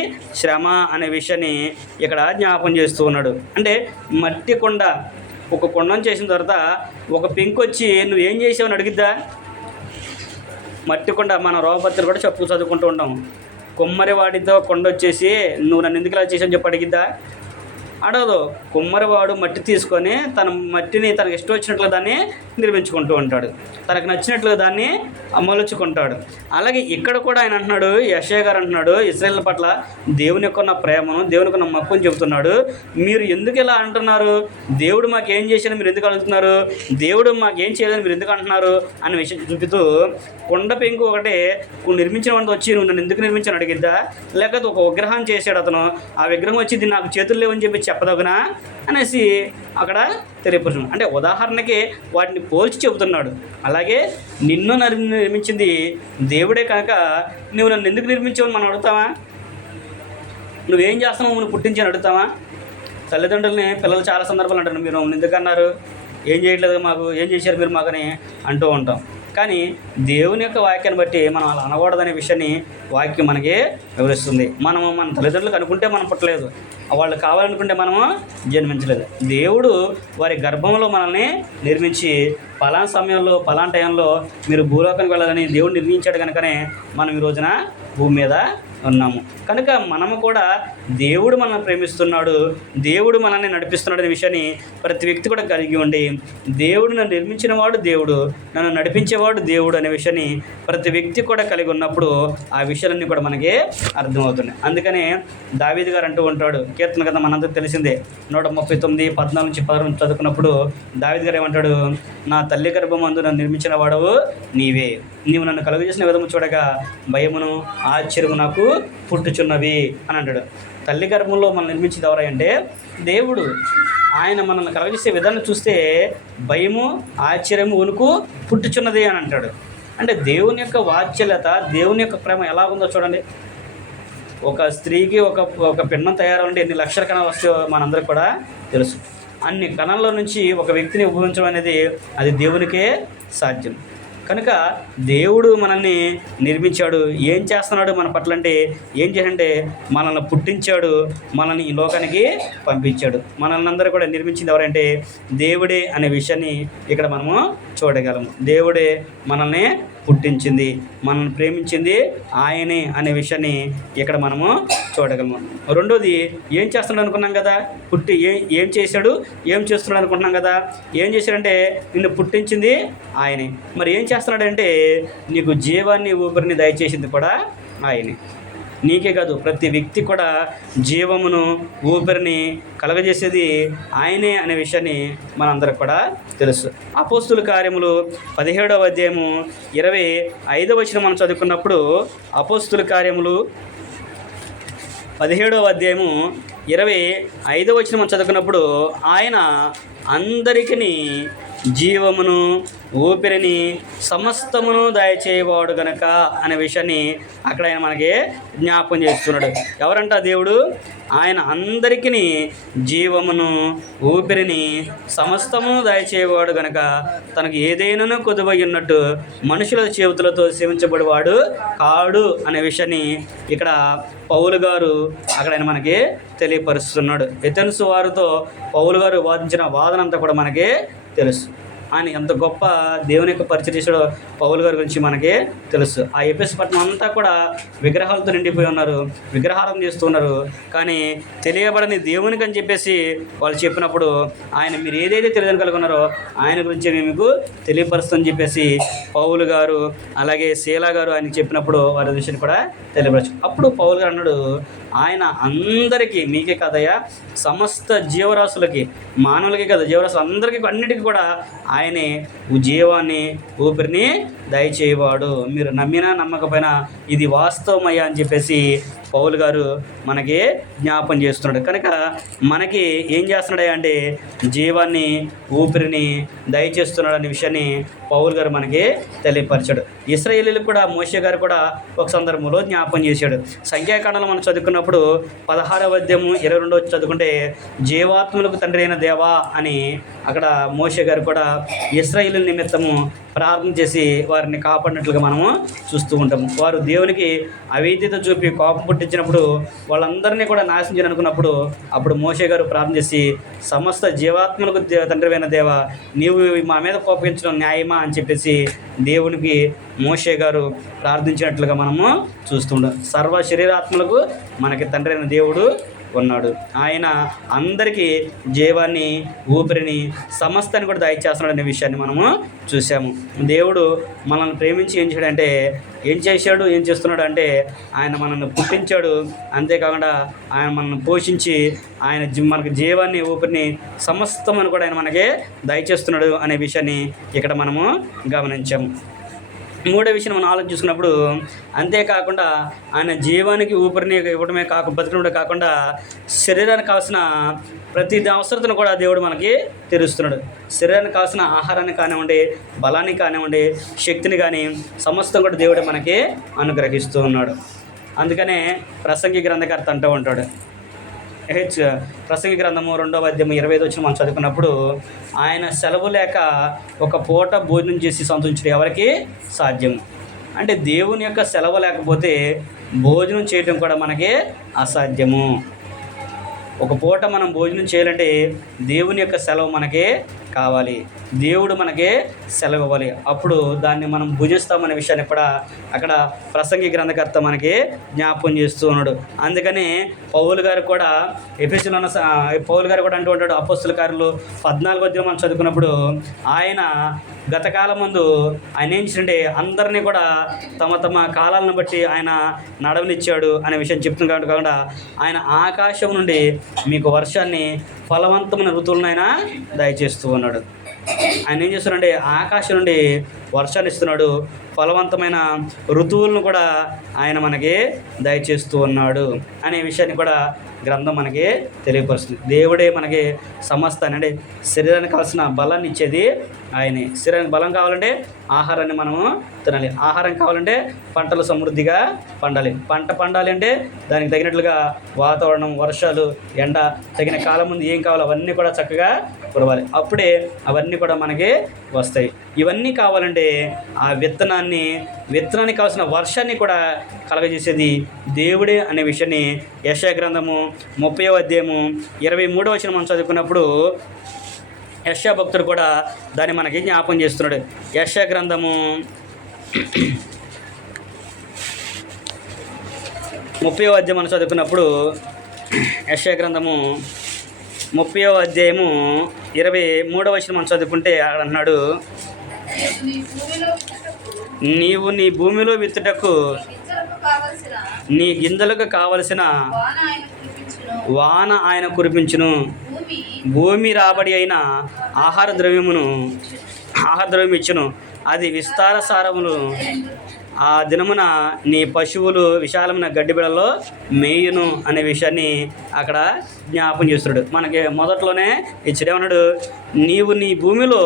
శ్రమ అనే విషయాన్ని ఇక్కడ జ్ఞాపకం చేస్తూ ఉన్నాడు. అంటే మట్టి కొండ, ఒక కొండను చేసిన తర్వాత ఒక పెంకు వచ్చి నువ్వేం చేసావని అడిగిద్దా? మట్టి కొండ మన రోగపత్రులు కూడా చదువుకుంటూ ఉంటాం. కొమ్మరి వాడితో కొండ వచ్చేసి నువ్వు నన్ను ఎందుకు ఇలా చేసావు చెప్పి అడిగిద్దా? అడగదు. కుమ్మరివాడు మట్టి తీసుకొని తన మట్టిని తనకు ఇష్టం వచ్చినట్లుగా దాన్ని నిర్మించుకుంటూ ఉంటాడు, తనకు నచ్చినట్లుగా దాన్ని మలుచుకుంటాడు. అలాగే ఇక్కడ కూడా ఆయన అంటున్నాడు, యెషయా గారు అంటున్నాడు, ఇశ్రాయేలు పట్ల దేవుని యొక్క ఉన్న ప్రేమను, దేవుని యొక్క మక్కువను చెబుతున్నాడు. మీరు ఎందుకు ఇలా అంటున్నారు? దేవుడు మాకు ఏం చేశాడని మీరు ఎందుకు అడుగుతున్నారు? దేవుడు మాకు ఏం చేయలేదని మీరు ఎందుకు అంటున్నారు అనే విషయం చూపుతూ, కొండ పెంకు ఒకటి నిర్మించిన వాడిని వచ్చి నువ్వు నన్ను ఎందుకు నిర్మించాను అడిగిద్దా, లేకపోతే ఒక విగ్రహం చేశాడు అతను, ఆ విగ్రహం వచ్చి ఇది నాకు చేతులు లేవని చెప్పి చెప్పదగునా అనేసి అక్కడ తెలియపరుచున్నాడు. అంటే ఉదాహరణకి వాటిని పోల్చి చెబుతున్నాడు. అలాగే నిన్ను నిర్మించింది దేవుడే కనుక నువ్వు నన్ను ఎందుకు నిర్మించావని మనం అడుగుతావా? నువ్వేం చేస్తున్నావు, నువ్వు పుట్టించని అడుగుతావా? తల్లిదండ్రులని పిల్లలు చాలా సందర్భాలు అంటారు, మీరు ఎందుకన్నారు, ఏం చేయట్లేదు మాకు, ఏం చేశారు మీరు మాకని అంటూ ఉంటాం. కానీ దేవుని యొక్క వాక్యాన్ని బట్టి మనం అలా అనకూడదనే విషయాన్ని వాక్యం మనకి వివరిస్తుంది. మనము మన తల్లిదండ్రులకు అనుకుంటే మనం పుట్టలేదు, వాళ్ళు కావాలనుకుంటే మనము జన్మించలేదు. దేవుడు వారి గర్భంలో మనల్ని నిర్మించి పలానా సమయంలో పలానా టైంలో మీరు భూలోకానికి వెళ్ళాలని దేవుడు నిర్ణయించాడు కనుకనే మనం ఈ రోజున భూమి మీద ఉన్నాము. కనుక మనము కూడా దేవుడు మనల్ని ప్రేమిస్తున్నాడు, దేవుడు మనల్ని నడిపిస్తున్నాడు అనే విషయాన్ని ప్రతి వ్యక్తి కూడా కలిగి ఉండి, దేవుడు నన్ను నిర్మించిన వాడు దేవుడు, నన్ను నడిపించేవాడు దేవుడు అనే విషయాన్ని ప్రతి వ్యక్తి కూడా కలిగి ఉన్నప్పుడు ఆ విషయాలన్నీ కూడా మనకి అర్థమవుతున్నాయి. అందుకనే దావీదు గారు అంటూ ఉంటాడు, కీర్తన కదా మనందరికీ తెలిసిందే, 139:14-16 చదువుకున్నప్పుడు దావీదు గారు ఏమంటాడు, నా తల్లి గర్భమందు నన్ను నిర్మించిన వాడవు నీవే, నీవు నన్ను కలుగజేసిన విధము చూడగా భయమును ఆశ్చర్యము నాకు పుట్టుచున్నవి అని అంటాడు. తల్లి గర్భంలో మనం నిర్మించింది ఎవరంటే దేవుడు. ఆయన మనల్ని కలగజేసే విధానం చూస్తే భయము ఆశ్చర్యము వణుకు పుట్టుచున్నది అని అంటాడు. అంటే దేవుని యొక్క వాత్సల్యత, దేవుని యొక్క ప్రేమ ఎలా ఉందో చూడండి. ఒక స్త్రీకి ఒక పిండం తయారవ్వాలంటే ఎన్ని లక్షల కణాలు వస్తాయో మనందరికి కూడా తెలుసు. అన్ని కణాల్లో నుంచి ఒక వ్యక్తిని ఉద్భవించడం అనేది అది దేవునికే సాధ్యం. కనుక దేవుడు మనల్ని నిర్మించాడు. ఏం చేస్తున్నాడు మన పట్ల అంటే ఏం చేయాలంటే మనల్ని పుట్టించాడు, మనల్ని ఈ లోకానికి పంపించాడు. మనల్ని అందరూ కూడా నిర్మించింది ఎవరంటే దేవుడే అనే విషయాన్ని ఇక్కడ మనము చూడగలము. దేవుడే మనల్ని పుట్టించింది, మనల్ని ప్రేమించింది ఆయనే అనే విషయాన్ని ఇక్కడ మనము చూడగలము. రెండోది, ఏం చేస్తున్నాడు అనుకున్నాం కదా, ఏం చేశాడు, ఏం చేస్తున్నాడు అనుకుంటున్నాం కదా. ఏం చేశాడంటే నిన్ను పుట్టించింది ఆయనే. మరి ఏం చేస్తున్నాడంటే నీకు జీవాన్ని ఊపిరిని దయచేసింది కూడా ఆయనే. నీకే కాదు, ప్రతి వ్యక్తి కూడా జీవమును ఊపిరిని కలగజేసేది ఆయనే అనే విషయాన్ని మనందరికి కూడా తెలుసు. అపోస్తుల కార్యములు 17వ అధ్యాయము 25వ వచనం మనం చదువుకున్నప్పుడు, అపోస్తుల కార్యములు 17వ అధ్యాయము 25వ వచనం మనం చదువుకున్నప్పుడు, ఆయన అందరికీ జీవమును ఊపిరిని సమస్తమును దయచేయవాడు గనక అనే విషయాన్ని అక్కడ ఆయన మనకి జ్ఞాపకం చేస్తున్నాడు. ఎవరంట దేవుడు? ఆయన అందరికీ జీవమును ఊపిరిని సమస్తమును దయచేయవాడు గనక తనకు ఏదైనా కొదువై ఉన్నట్టు మనుషుల చేతులతో సేవించబడేవాడు కాడు అనే విషయాన్ని ఇక్కడ పౌలు గారు అక్కడ ఆయన మనకి తెలియపరుస్తున్నాడు. ఎథెన్సు వారితో పౌలు గారు వాదించిన వాదన అంతా కూడా మనకి తెలుసు. ఆయన ఎంత గొప్ప దేవుని యొక్క పరిచయం చేశాడో పౌలు గారి గురించి మనకి తెలుసు. ఆ ఎఫెసు పట్టణం అంతా కూడా విగ్రహాలతో నిండిపోయి ఉన్నారు, విగ్రహారం చేస్తున్నారు. కానీ తెలియబడని దేవునికి అని చెప్పేసి వాళ్ళు చెప్పినప్పుడు ఆయన మీరు ఏదైతే తెలియదని కలుగున్నారో ఆయన గురించి మీకు తెలియపరుస్తుందని చెప్పేసి పౌలు గారు అలాగే శీలా గారు ఆయనకి చెప్పినప్పుడు వారి విషయాన్ని కూడా తెలియపరచు. అప్పుడు పౌలు గారు అన్నాడు, ఆయన అందరికీ, మీకే కదయ్యా, సమస్త జీవరాశులకి, మానవులకి కదా, జీవరాశులు అందరికీ అన్నిటికీ కూడా ఆయనే జీవాన్ని ఊపిరిని దయచేయవాడు. మీరు నమ్మినా నమ్మకపోయినా ఇది వాస్తవమయ్యా అని చెప్పేసి పౌలు గారు మనకి జ్ఞాపం చేస్తున్నాడు. కనుక మనకి ఏం చేస్తున్నాడు అంటే జీవాన్ని ఊపిరిని దయచేస్తున్నాడు అనే విషయాన్ని పౌలు గారు మనకి తెలియపరిచాడు. ఇశ్రాయేలీలకు కూడా మోషే గారు కూడా ఒక సందర్భంలో జ్ఞాపం చేశాడు. సంఖ్యాకాండంలో మనం చదువుకున్నప్పుడు 16వ అధ్యాయము 22వ చదువుకుంటే జీవాత్మలకు తండ్రి అయిన దేవా అని అక్కడ మోషే గారు కూడా ఇశ్రాయేలీల నిమిత్తము ప్రార్థన చేసి వారిని కాపాడినట్లుగా మనము చూస్తూ ఉంటాము. వారు దేవునికి అవిధేయత చూపి కోపం పుట్టించినప్పుడు వాళ్ళందరినీ కూడా నాశనం చేయాలనుకున్నప్పుడు అప్పుడు మోషే గారు ప్రార్థన చేసి సమస్త జీవాత్మలకు తండ్రివైన దేవ నీవు మా మీద కోపించడం న్యాయమా అని చెప్పేసి దేవునికి మోషే గారు ప్రార్థించినట్లుగా మనము చూస్తుంటాం. సర్వ శరీరాత్మలకు మనకి తండ్రి అయిన దేవుడు ఉన్నాడు. ఆయన అందరికీ జీవాన్ని, ఊపిరిని, సమస్తాన్ని కూడా దయచేస్తున్నాడు అనే విషయాన్ని మనము చూసాము. దేవుడు మనల్ని ప్రేమించి ఏం చేశాడు, ఏం చేస్తున్నాడు అంటే ఆయన మనల్ని పుట్టించాడు. అంతేకాకుండా ఆయన మనల్ని పోషించి ఆయన మనకి జీవాన్ని, ఊపిరిని, సమస్తమని కూడా ఆయన మనకి దయచేస్తున్నాడు అనే విషయాన్ని ఇక్కడ మనము గమనించాము. మూడో విషయం మనం ఆలోచించుకున్నప్పుడు, అంతేకాకుండా ఆయన జీవానికి, ఊపిరిని ఇవ్వడమే బతకడమే కాకుండా శరీరానికి కావాల్సిన ప్రతి అవసరతను కూడా దేవుడు మనకి తీరుస్తున్నాడు. శరీరానికి కావాల్సిన ఆహారాన్ని కానివ్వండి, బలాన్ని కానివ్వండి, శక్తిని కానీ సమస్తం కూడా దేవుడు మనకి అనుగ్రహిస్తూ ఉన్నాడు. అందుకనే ప్రసంగి గ్రంథకర్త అంటూ ఉంటాడు, ప్రసంగి గ్రంథము 2వ అధ్యాయం 25 మనం చదువుకున్నప్పుడు, ఆయన సెలవు లేక ఒక పూట భోజనం చేసి సంతోషించడం ఎవరికి సాధ్యం? అంటే దేవుని యొక్క సెలవు లేకపోతే భోజనం చేయడం కూడా మనకి అసాధ్యము. ఒక పూట మనం భోజనం చేయాలంటే దేవుని యొక్క సెలవు మనకి కావాలి, దేవుడు మనకి సెలవు ఇవ్వాలి, అప్పుడు దాన్ని మనం భుజిస్తామనే విషయాన్ని కూడా అక్కడ ప్రసంగి గ్రంథకర్త మనకి జ్ఞాపకం చేస్తూ ఉన్నాడు. అందుకని పౌలు గారు కూడా పౌలు గారు కూడా అంటూ ఉంటాడు, అపోస్తుల కార్యాలు 14వ అధ్యాయం మనం చదువుకున్నప్పుడు, ఆయన గతకాలం ముందు ఆయన ఏం చేసిండే అందరినీ కూడా తమ తమ కాలాలను బట్టి ఆయన నడవనిచ్చాడు అనే విషయం చెప్తుంది. కాకుండా ఆయన ఆకాశం నుండి మీకు వర్షాన్ని, ఫలవంతమైన ఋతువులను ఆయన దయచేస్తూ ఉన్నాడు. ఆయన ఏం చేస్తున్నాడంటే ఆకాశం నుండి వర్షాలు ఇస్తున్నాడు, ఫలవంతమైన ఋతువులను కూడా ఆయన మనకి దయచేస్తూ ఉన్నాడు అనే విషయాన్ని కూడా గ్రంథం మనకి తెలియపరుస్తుంది. దేవుడే మనకి సమస్తాన్ని, అంటే శరీరానికి కావాల్సిన బలాన్ని ఇచ్చేది ఆయనే. శరీరానికి బలం కావాలంటే ఆహారాన్ని మనము తినాలి, ఆహారం కావాలంటే పంటలు సమృద్ధిగా పండాలి, పంట పండాలి అంటే దానికి తగినట్లుగా వాతావరణం, వర్షాలు, ఎండ, తగిన కాలం ముందు ఏం కావాలో అవన్నీ కూడా చక్కగా కురవాలి, అప్పుడే అవన్నీ కూడా మనకి వస్తాయి. ఇవన్నీ కావాలంటే ఆ విత్తనానికి కావాల్సిన వర్షాన్ని కూడా కలగజేసేది దేవుడే అనే విషయాన్ని యెషయా గ్రంథము 30వ అధ్యాయము 23వ వచనం మనం చదువుకున్నప్పుడు యెషయా భక్తుడు కూడా దాన్ని మనకి జ్ఞాపకం చేస్తున్నాడు. యెషయా గ్రంథము 30వ అధ్యాయం మనం చదువుకున్నప్పుడు యెషయా గ్రంథము 30వ అధ్యాయము 23వ వచనం మనం చదువుకుంటే అన్నాడు, నీవు నీ భూమిలో విత్తుటకు నీ గింజలకు కావలసిన వాన ఆయన కురిపించును, భూమి రాబడి అయిన ఆహార ద్రవ్యం ఇచ్చును, అది విస్తార సారములు. ఆ దినమున నీ పశువులు విశాలమైన గడ్డిబిడల్లో మేయును అనే విషయాన్ని అక్కడ జ్ఞాపం చేస్తున్నాడు. మనకి మొదట్లోనే ఇచ్చేమన్నాడు, నీవు నీ భూమిలో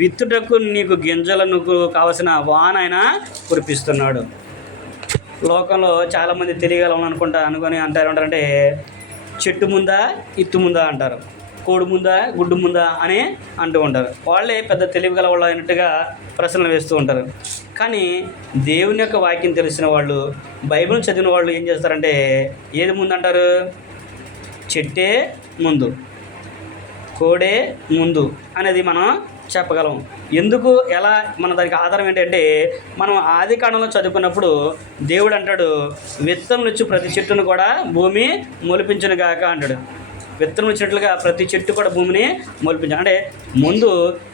విత్తుటకు నీకు గింజలకు కావలసిన వాన ఆయన కురిపిస్తున్నాడు. లోకంలో చాలామంది తెలియగలం అనుకొని అంటారంటే చెట్టు ముందా ఇత్తు ముందా అంటారు, కోడి ముందా గుడ్డు ముందా అని అంటూ ఉంటారు. వాళ్ళే పెద్ద తెలివిగల వాళ్ళు అయినట్టుగా ప్రశ్నలు వేస్తూ ఉంటారు. కానీ దేవుని యొక్క వాక్యం తెలిసిన వాళ్ళు, బైబిల్ చదివిన వాళ్ళు ఏం చేస్తారంటే ఏది ముందు అంటారు? చెట్టే ముందు, కోడే ముందు అనేది మనం చెప్పగలం. ఎందుకు, ఎలా, మన దానికి ఆధారం ఏంటంటే మనం ఆది కాండంలో చదువుకున్నప్పుడు దేవుడు అంటాడు, విత్తనం నుంచి ప్రతి చెట్టును కూడా భూమి మొలిపించును గాక అంటాడు. విత్తనం వచ్చినట్లుగా ప్రతి చెట్టు కూడా భూమిని మొలిపించాలి. అంటే ముందు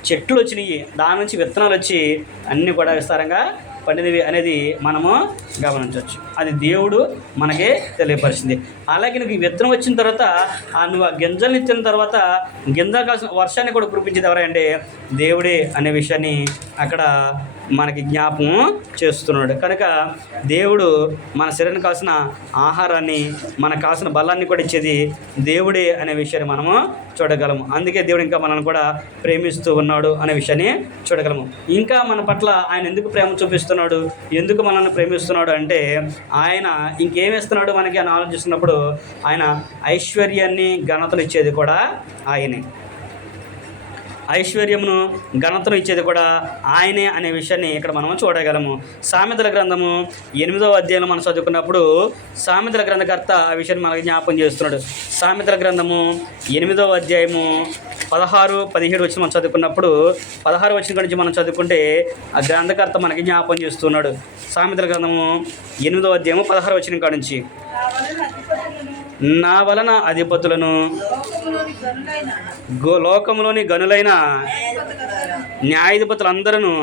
చెట్లు వచ్చినాయి, దాని నుంచి విత్తనాలు వచ్చి అన్నీ కూడా విస్తారంగా పండినవి అనేది మనము గమనించవచ్చు. అది దేవుడు మనకి తెలియపరిచింది. అలాగే నీకు విత్తనం వచ్చిన తర్వాత నువ్వు ఆ గింజల్ని ఇచ్చిన తర్వాత గింజలు కాసిన వర్షాన్ని కూడా కురిపించేది ఎవరంటే దేవుడే అనే విషయాన్ని అక్కడ మనకి జ్ఞాపకం చేస్తున్నాడు. కనుక దేవుడు మన శరీరానికి కావాల్సిన ఆహారాన్ని, మనకు కావాల్సిన బలాన్ని కూడా ఇచ్చేది దేవుడే అనే విషయాన్ని మనము చూడగలము. అందుకే దేవుడు ఇంకా మనల్ని కూడా ప్రేమిస్తూ ఉన్నాడు అనే విషయాన్ని చూడగలము. ఇంకా మన పట్ల ఆయన ఎందుకు ప్రేమ చూపిస్తున్నాడు, ఎందుకు మనల్ని ప్రేమిస్తున్నాడు అంటే ఆయన ఇంకేమిస్తున్నాడు మనకి అని ఆలోచిస్తున్నప్పుడు ఆయన ఐశ్వర్యాన్ని, ఘనతను ఇచ్చేది కూడా ఆయనే. ఐశ్వర్యమును, ఘనతను ఇచ్చేది కూడా ఆయనే అనే విషయాన్ని ఇక్కడ మనం చూడగలము. సామెతల గ్రంథము 8వ అధ్యాయంలో మనం చదువుకున్నప్పుడు సామెతల గ్రంథకర్త ఆ విషయాన్ని మనకి జ్ఞాపకం చేస్తున్నాడు. సామెతల గ్రంథము 8వ అధ్యాయము 16, 17 వచ్చి మనం చదువుకున్నప్పుడు 16 వచ్చిన నుంచి మనం చదువుకుంటే ఆ గ్రంథకర్త మనకి జ్ఞాపకం చేస్తున్నాడు. సామెతల గ్రంథము 8వ అధ్యాయము 16 వచ్చిన కాడ నుంచి, నా వలన అధిపతులను లోకములోని గనులైన లోకములోని గనులైన న్యాయాధిపతులను న్యాయాధిపతులందరూ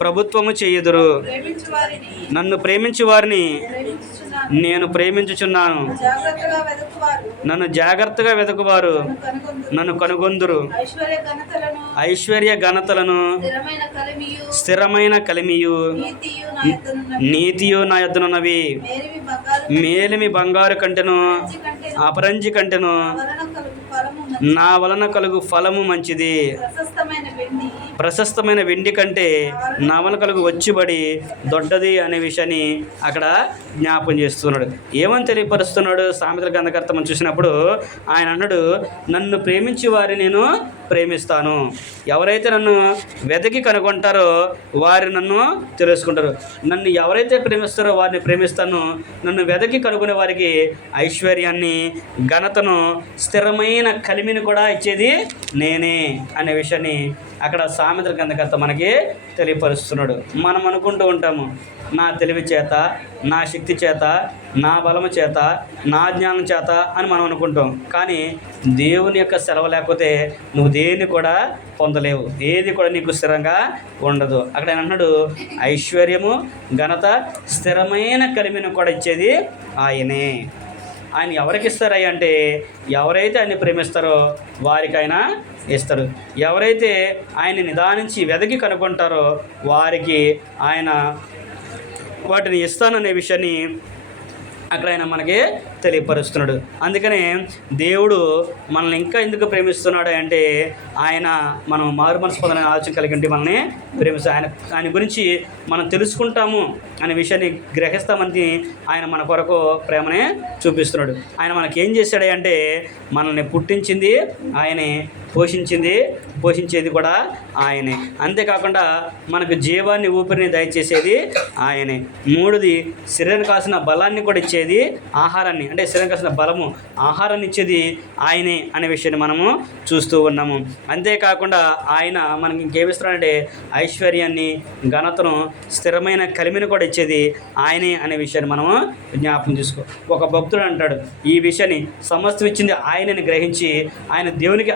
ప్రభుత్వము చేయుదురు. ప్రేమించు వారిని నన్ను ప్రేమించు వారిని ప్రేమించుచున్నాను. నేను ప్రేమించుచున్నాను. జాగ్రత్తగా వెతుకువారు నన్ను జాగ్రత్తగా వెతుకువారు కనుగొందురు. నన్ను కనుగొందురు. ఐశ్వర్య ఘనతలను ఐశ్వర్య ఘనతలను స్థిరమైన కలిమియు స్థిరమైన కలిమియు నీతియు నా యొద్దనున్నవి. నీతియు నా యొద్దనున్నవి. మేలిమి బంగారు మేలిమి బంగారు కంటెను కంటెను అపరంజి కంటెను వలన కలుగు ఫలము మంచిది. నా వలన కలుగు ఫలము మంచిది. ప్రశస్తమైన వెండి ప్రశస్తమైన వెండి కంటే నా వలన కలుగు వచ్చుబడి దొడ్డది అనే విషయాన్ని అక్కడ జ్ఞాపం చేస్తున్నాడు. ఏమని తెలియపరుస్తున్నాడు? సామెతల గ్రంథకర్త మనం చూసినప్పుడు ఆయన అన్నాడు, నన్ను ప్రేమించి వారిని నేను ప్రేమిస్తాను. ఎవరైతే నన్ను వెతికి కనుగొంటారో వారు నన్ను తెలుసుకుంటారు. నన్ను ఎవరైతే ప్రేమిస్తారో వారిని ప్రేమిస్తాను. నన్ను వెతికి కనుగొనే వారికి ఐశ్వర్యాన్ని, ఘనతను, స్థిరమైన కలిమిని కూడా ఇచ్చేది నేనే అనే విషయాన్ని అక్కడ సామెతల గ్రంథకర్త మనకి తెలియపరుస్తున్నాడు. మనం అనుకుంటూ ఉంటాము, నా తెలివి చేత, నా శక్తి చేత, నా బలము చేత, నా జ్ఞానం చేత అని మనం అనుకుంటాం. కానీ దేవుని యొక్క సెలవు లేకపోతే నువ్వు దేన్ని కూడా పొందలేవు. ఏది కూడా నీకు స్థిరంగా ఉండదు. అక్కడ ఆయన అన్నాడు, ఐశ్వర్యము, ఘనత, స్థిరమైన కలిమిని కూడా ఇచ్చేది ఆయనే. ఆయన ఎవరికి ఇస్తారయ్య అంటే ఎవరైతే ఆయన్ని ప్రేమిస్తారో వారికి ఆయన ఇస్తారు. ఎవరైతే ఆయన్ని నిదానించి వెదకి కనుక్కుంటారో వారికి ఆయన వాటిని ఇస్తాననే విషయాన్ని అక్కడ ఆయన మనకి తెలియపరుస్తున్నాడు. అందుకనే దేవుడు మనల్ని ఇంకా ఎందుకు ప్రేమిస్తున్నాడు అంటే ఆయన మనం మారు మనసు పొందాలని ఆలోచన కలిగి మనల్ని ప్రేమిస్తాడు. ఆయన గురించి మనం తెలుసుకుంటాము అనే విషయాన్ని గ్రహిస్తామని ఆయన మన కొరకు ప్రేమనే చూపిస్తున్నాడు. ఆయన మనకేం చేశాడు అంటే మనల్ని పుట్టించింది ఆయనే, పోషించేది కూడా ఆయనే. అంతేకాకుండా మనకు జీవాన్ని, ఊపిరిని దయచేసేది ఆయనే. మూడోది శరీరానికి కావాల్సిన బలాన్ని కూడా ఇచ్చేది, ఆహారాన్ని అంటే శరీరానికి కావాల్సిన బలము, ఆహారాన్ని ఇచ్చేది ఆయనే అనే విషయాన్ని మనము చూస్తూ ఉన్నాము. అంతేకాకుండా ఆయన మనకి ఇంకేమిస్తున్నాడంటే ఐశ్వర్యాన్ని, ఘనతను, స్థిరమైన కలిమిని కూడా ఇచ్చేది ఆయనే అనే విషయాన్ని మనము జ్ఞాపకం చేసుకో. ఒక భక్తుడు అంటాడు, ఈ విషయాన్ని సమస్తం ఇచ్చింది ఆయనని గ్రహించి ఆయన దేవునికి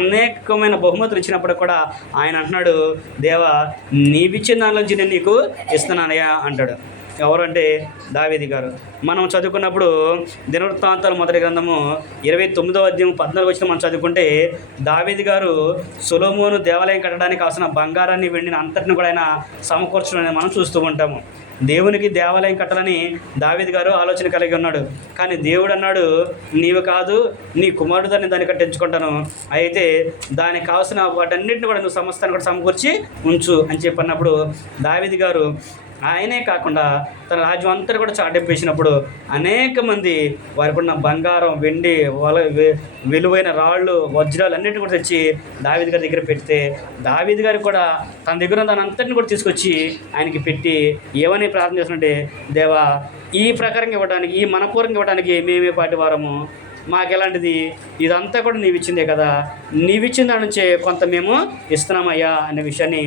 అనేకమైన బహుమతులు ఇచ్చినప్పుడు కూడా ఆయన అంటున్నాడు, దేవా నీవిచ్చిన దానిలోంచి నేను నీకు ఇస్తున్నానయ్యా అంటాడు. ఎవరంటే దావీదు గారు. మనం చదువుకున్నప్పుడు దినవృత్తాంతాలు మొదటి గ్రంథము 29వ అధ్యాయం 14 వచ్చిన మనం చదువుకుంటే దావీదు గారు సొలొమోను దేవాలయం కట్టడానికి కావాల్సిన బంగారాన్ని, వెండిని అంతటిని కూడా ఆయన సమకూర్చడం మనం చూస్తూ ఉంటాము. దేవునికి దేవాలయం కట్టాలని దావీదు గారు ఆలోచన కలిగి ఉన్నాడు. కానీ దేవుడు అన్నాడు, నీవు కాదు, నీ కుమారుడు దాన్ని కట్టించుకుంటాను, అయితే దానికి కావాల్సిన వాటన్నిటిని కూడా నువ్వు సమస్తాన్ని కూడా సమకూర్చి ఉంచు అని చెప్పినప్పుడు దావీదు గారు ఆయనే కాకుండా తన రాజ్యం అంతా కూడా చాటింపేసినప్పుడు అనేక మంది వారికి ఉన్న బంగారం, వెండి, విలువైన రాళ్ళు, వజ్రాలు అన్నింటినీ కూడా తెచ్చి దావీదు గారి దగ్గర పెడితే దావీదు గారికి కూడా తన దగ్గర దాని అంతటిని కూడా తీసుకొచ్చి ఆయనకి పెట్టి ఏమని ప్రార్థన చేస్తున్నట్టే, దేవా ఈ ప్రకారంగా ఇవ్వడానికి, ఈ మనపూర్వంగా ఇవ్వడానికి మేమే పాటి వారము, మాకు ఎలాంటిది, ఇదంతా కూడా నీవు ఇచ్చిందే కదా, నీవిచ్చిన దాని నుంచే కొంత మేము ఇస్తున్నామయ్యా అనే విషయాన్ని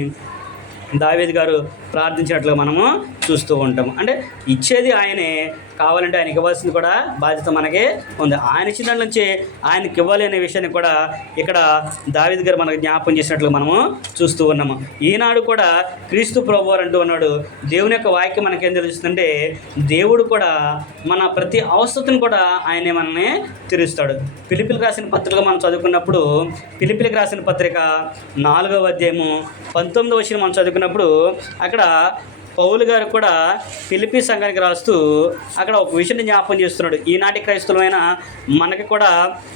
దావీదు గారు ప్రార్థించినట్లుగా మనము చూస్తూ ఉంటాము. అంటే ఇచ్చేది ఆయనే, కావాలంటే ఆయనకి ఇవ్వాల్సింది కూడా బాధ్యత మనకే ఉంది. ఆయన ఇచ్చిన దాని నుంచి ఆయనకి ఇవ్వాలి అనే విషయాన్ని కూడా ఇక్కడ దావీదు గారు మనకు జ్ఞాపకం చేసినట్లు మనము చూస్తూ ఉన్నాము. ఈనాడు కూడా క్రీస్తు ప్రభువారు అంటూ ఉన్నాడు, దేవుని యొక్క వాక్యం మనకేం తెలుస్తుందంటే దేవుడు కూడా మన ప్రతి అవసరతను కూడా ఆయనే మనల్ని తీరుస్తాడు. ఫిలిప్పీలకు రాసిన పత్రిక మనం చదువుకున్నప్పుడు ఫిలిప్పీలకు రాసిన పత్రిక 4వ అధ్యాయము 19వ వచనం మనం చదువుకున్నప్పుడు అక్కడ పౌలు గారు కూడా ఫిలిప్పీ సంఘానికి రాస్తూ అక్కడ ఒక విషయాన్ని జ్ఞాపకం చేస్తున్నాడు. ఈనాటి క్రైస్తవులైన మనకి కూడా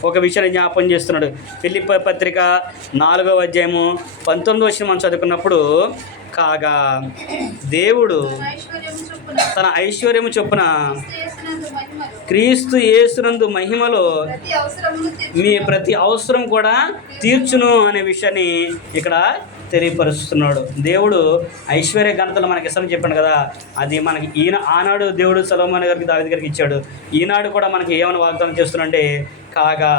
ఒక విషయాన్ని జ్ఞాపకం చేస్తున్నాడు. ఫిలిప్పీ పత్రిక 4వ అధ్యాయము 19వ వచనం మనం చదువుకున్నప్పుడు, కాగా దేవుడు తన ఐశ్వర్యము చొప్పున క్రీస్తు యేసునందు మహిమలో మీ ప్రతి అవసరం కూడా తీర్చును అనే విషయాన్ని ఇక్కడ తెలియపరుస్తున్నాడు. దేవుడు ఐశ్వర్య ఘనతలు మనకి ఇస్తామని చెప్పాడు కదా, అది మనకి ఆనాడు దేవుడు సొలొమోను గారికి, దావీదు గారికి ఇచ్చాడు. ఈనాడు కూడా మనకి ఏమైనా వాగ్దానం చేస్తున్నాడంటే, కాగా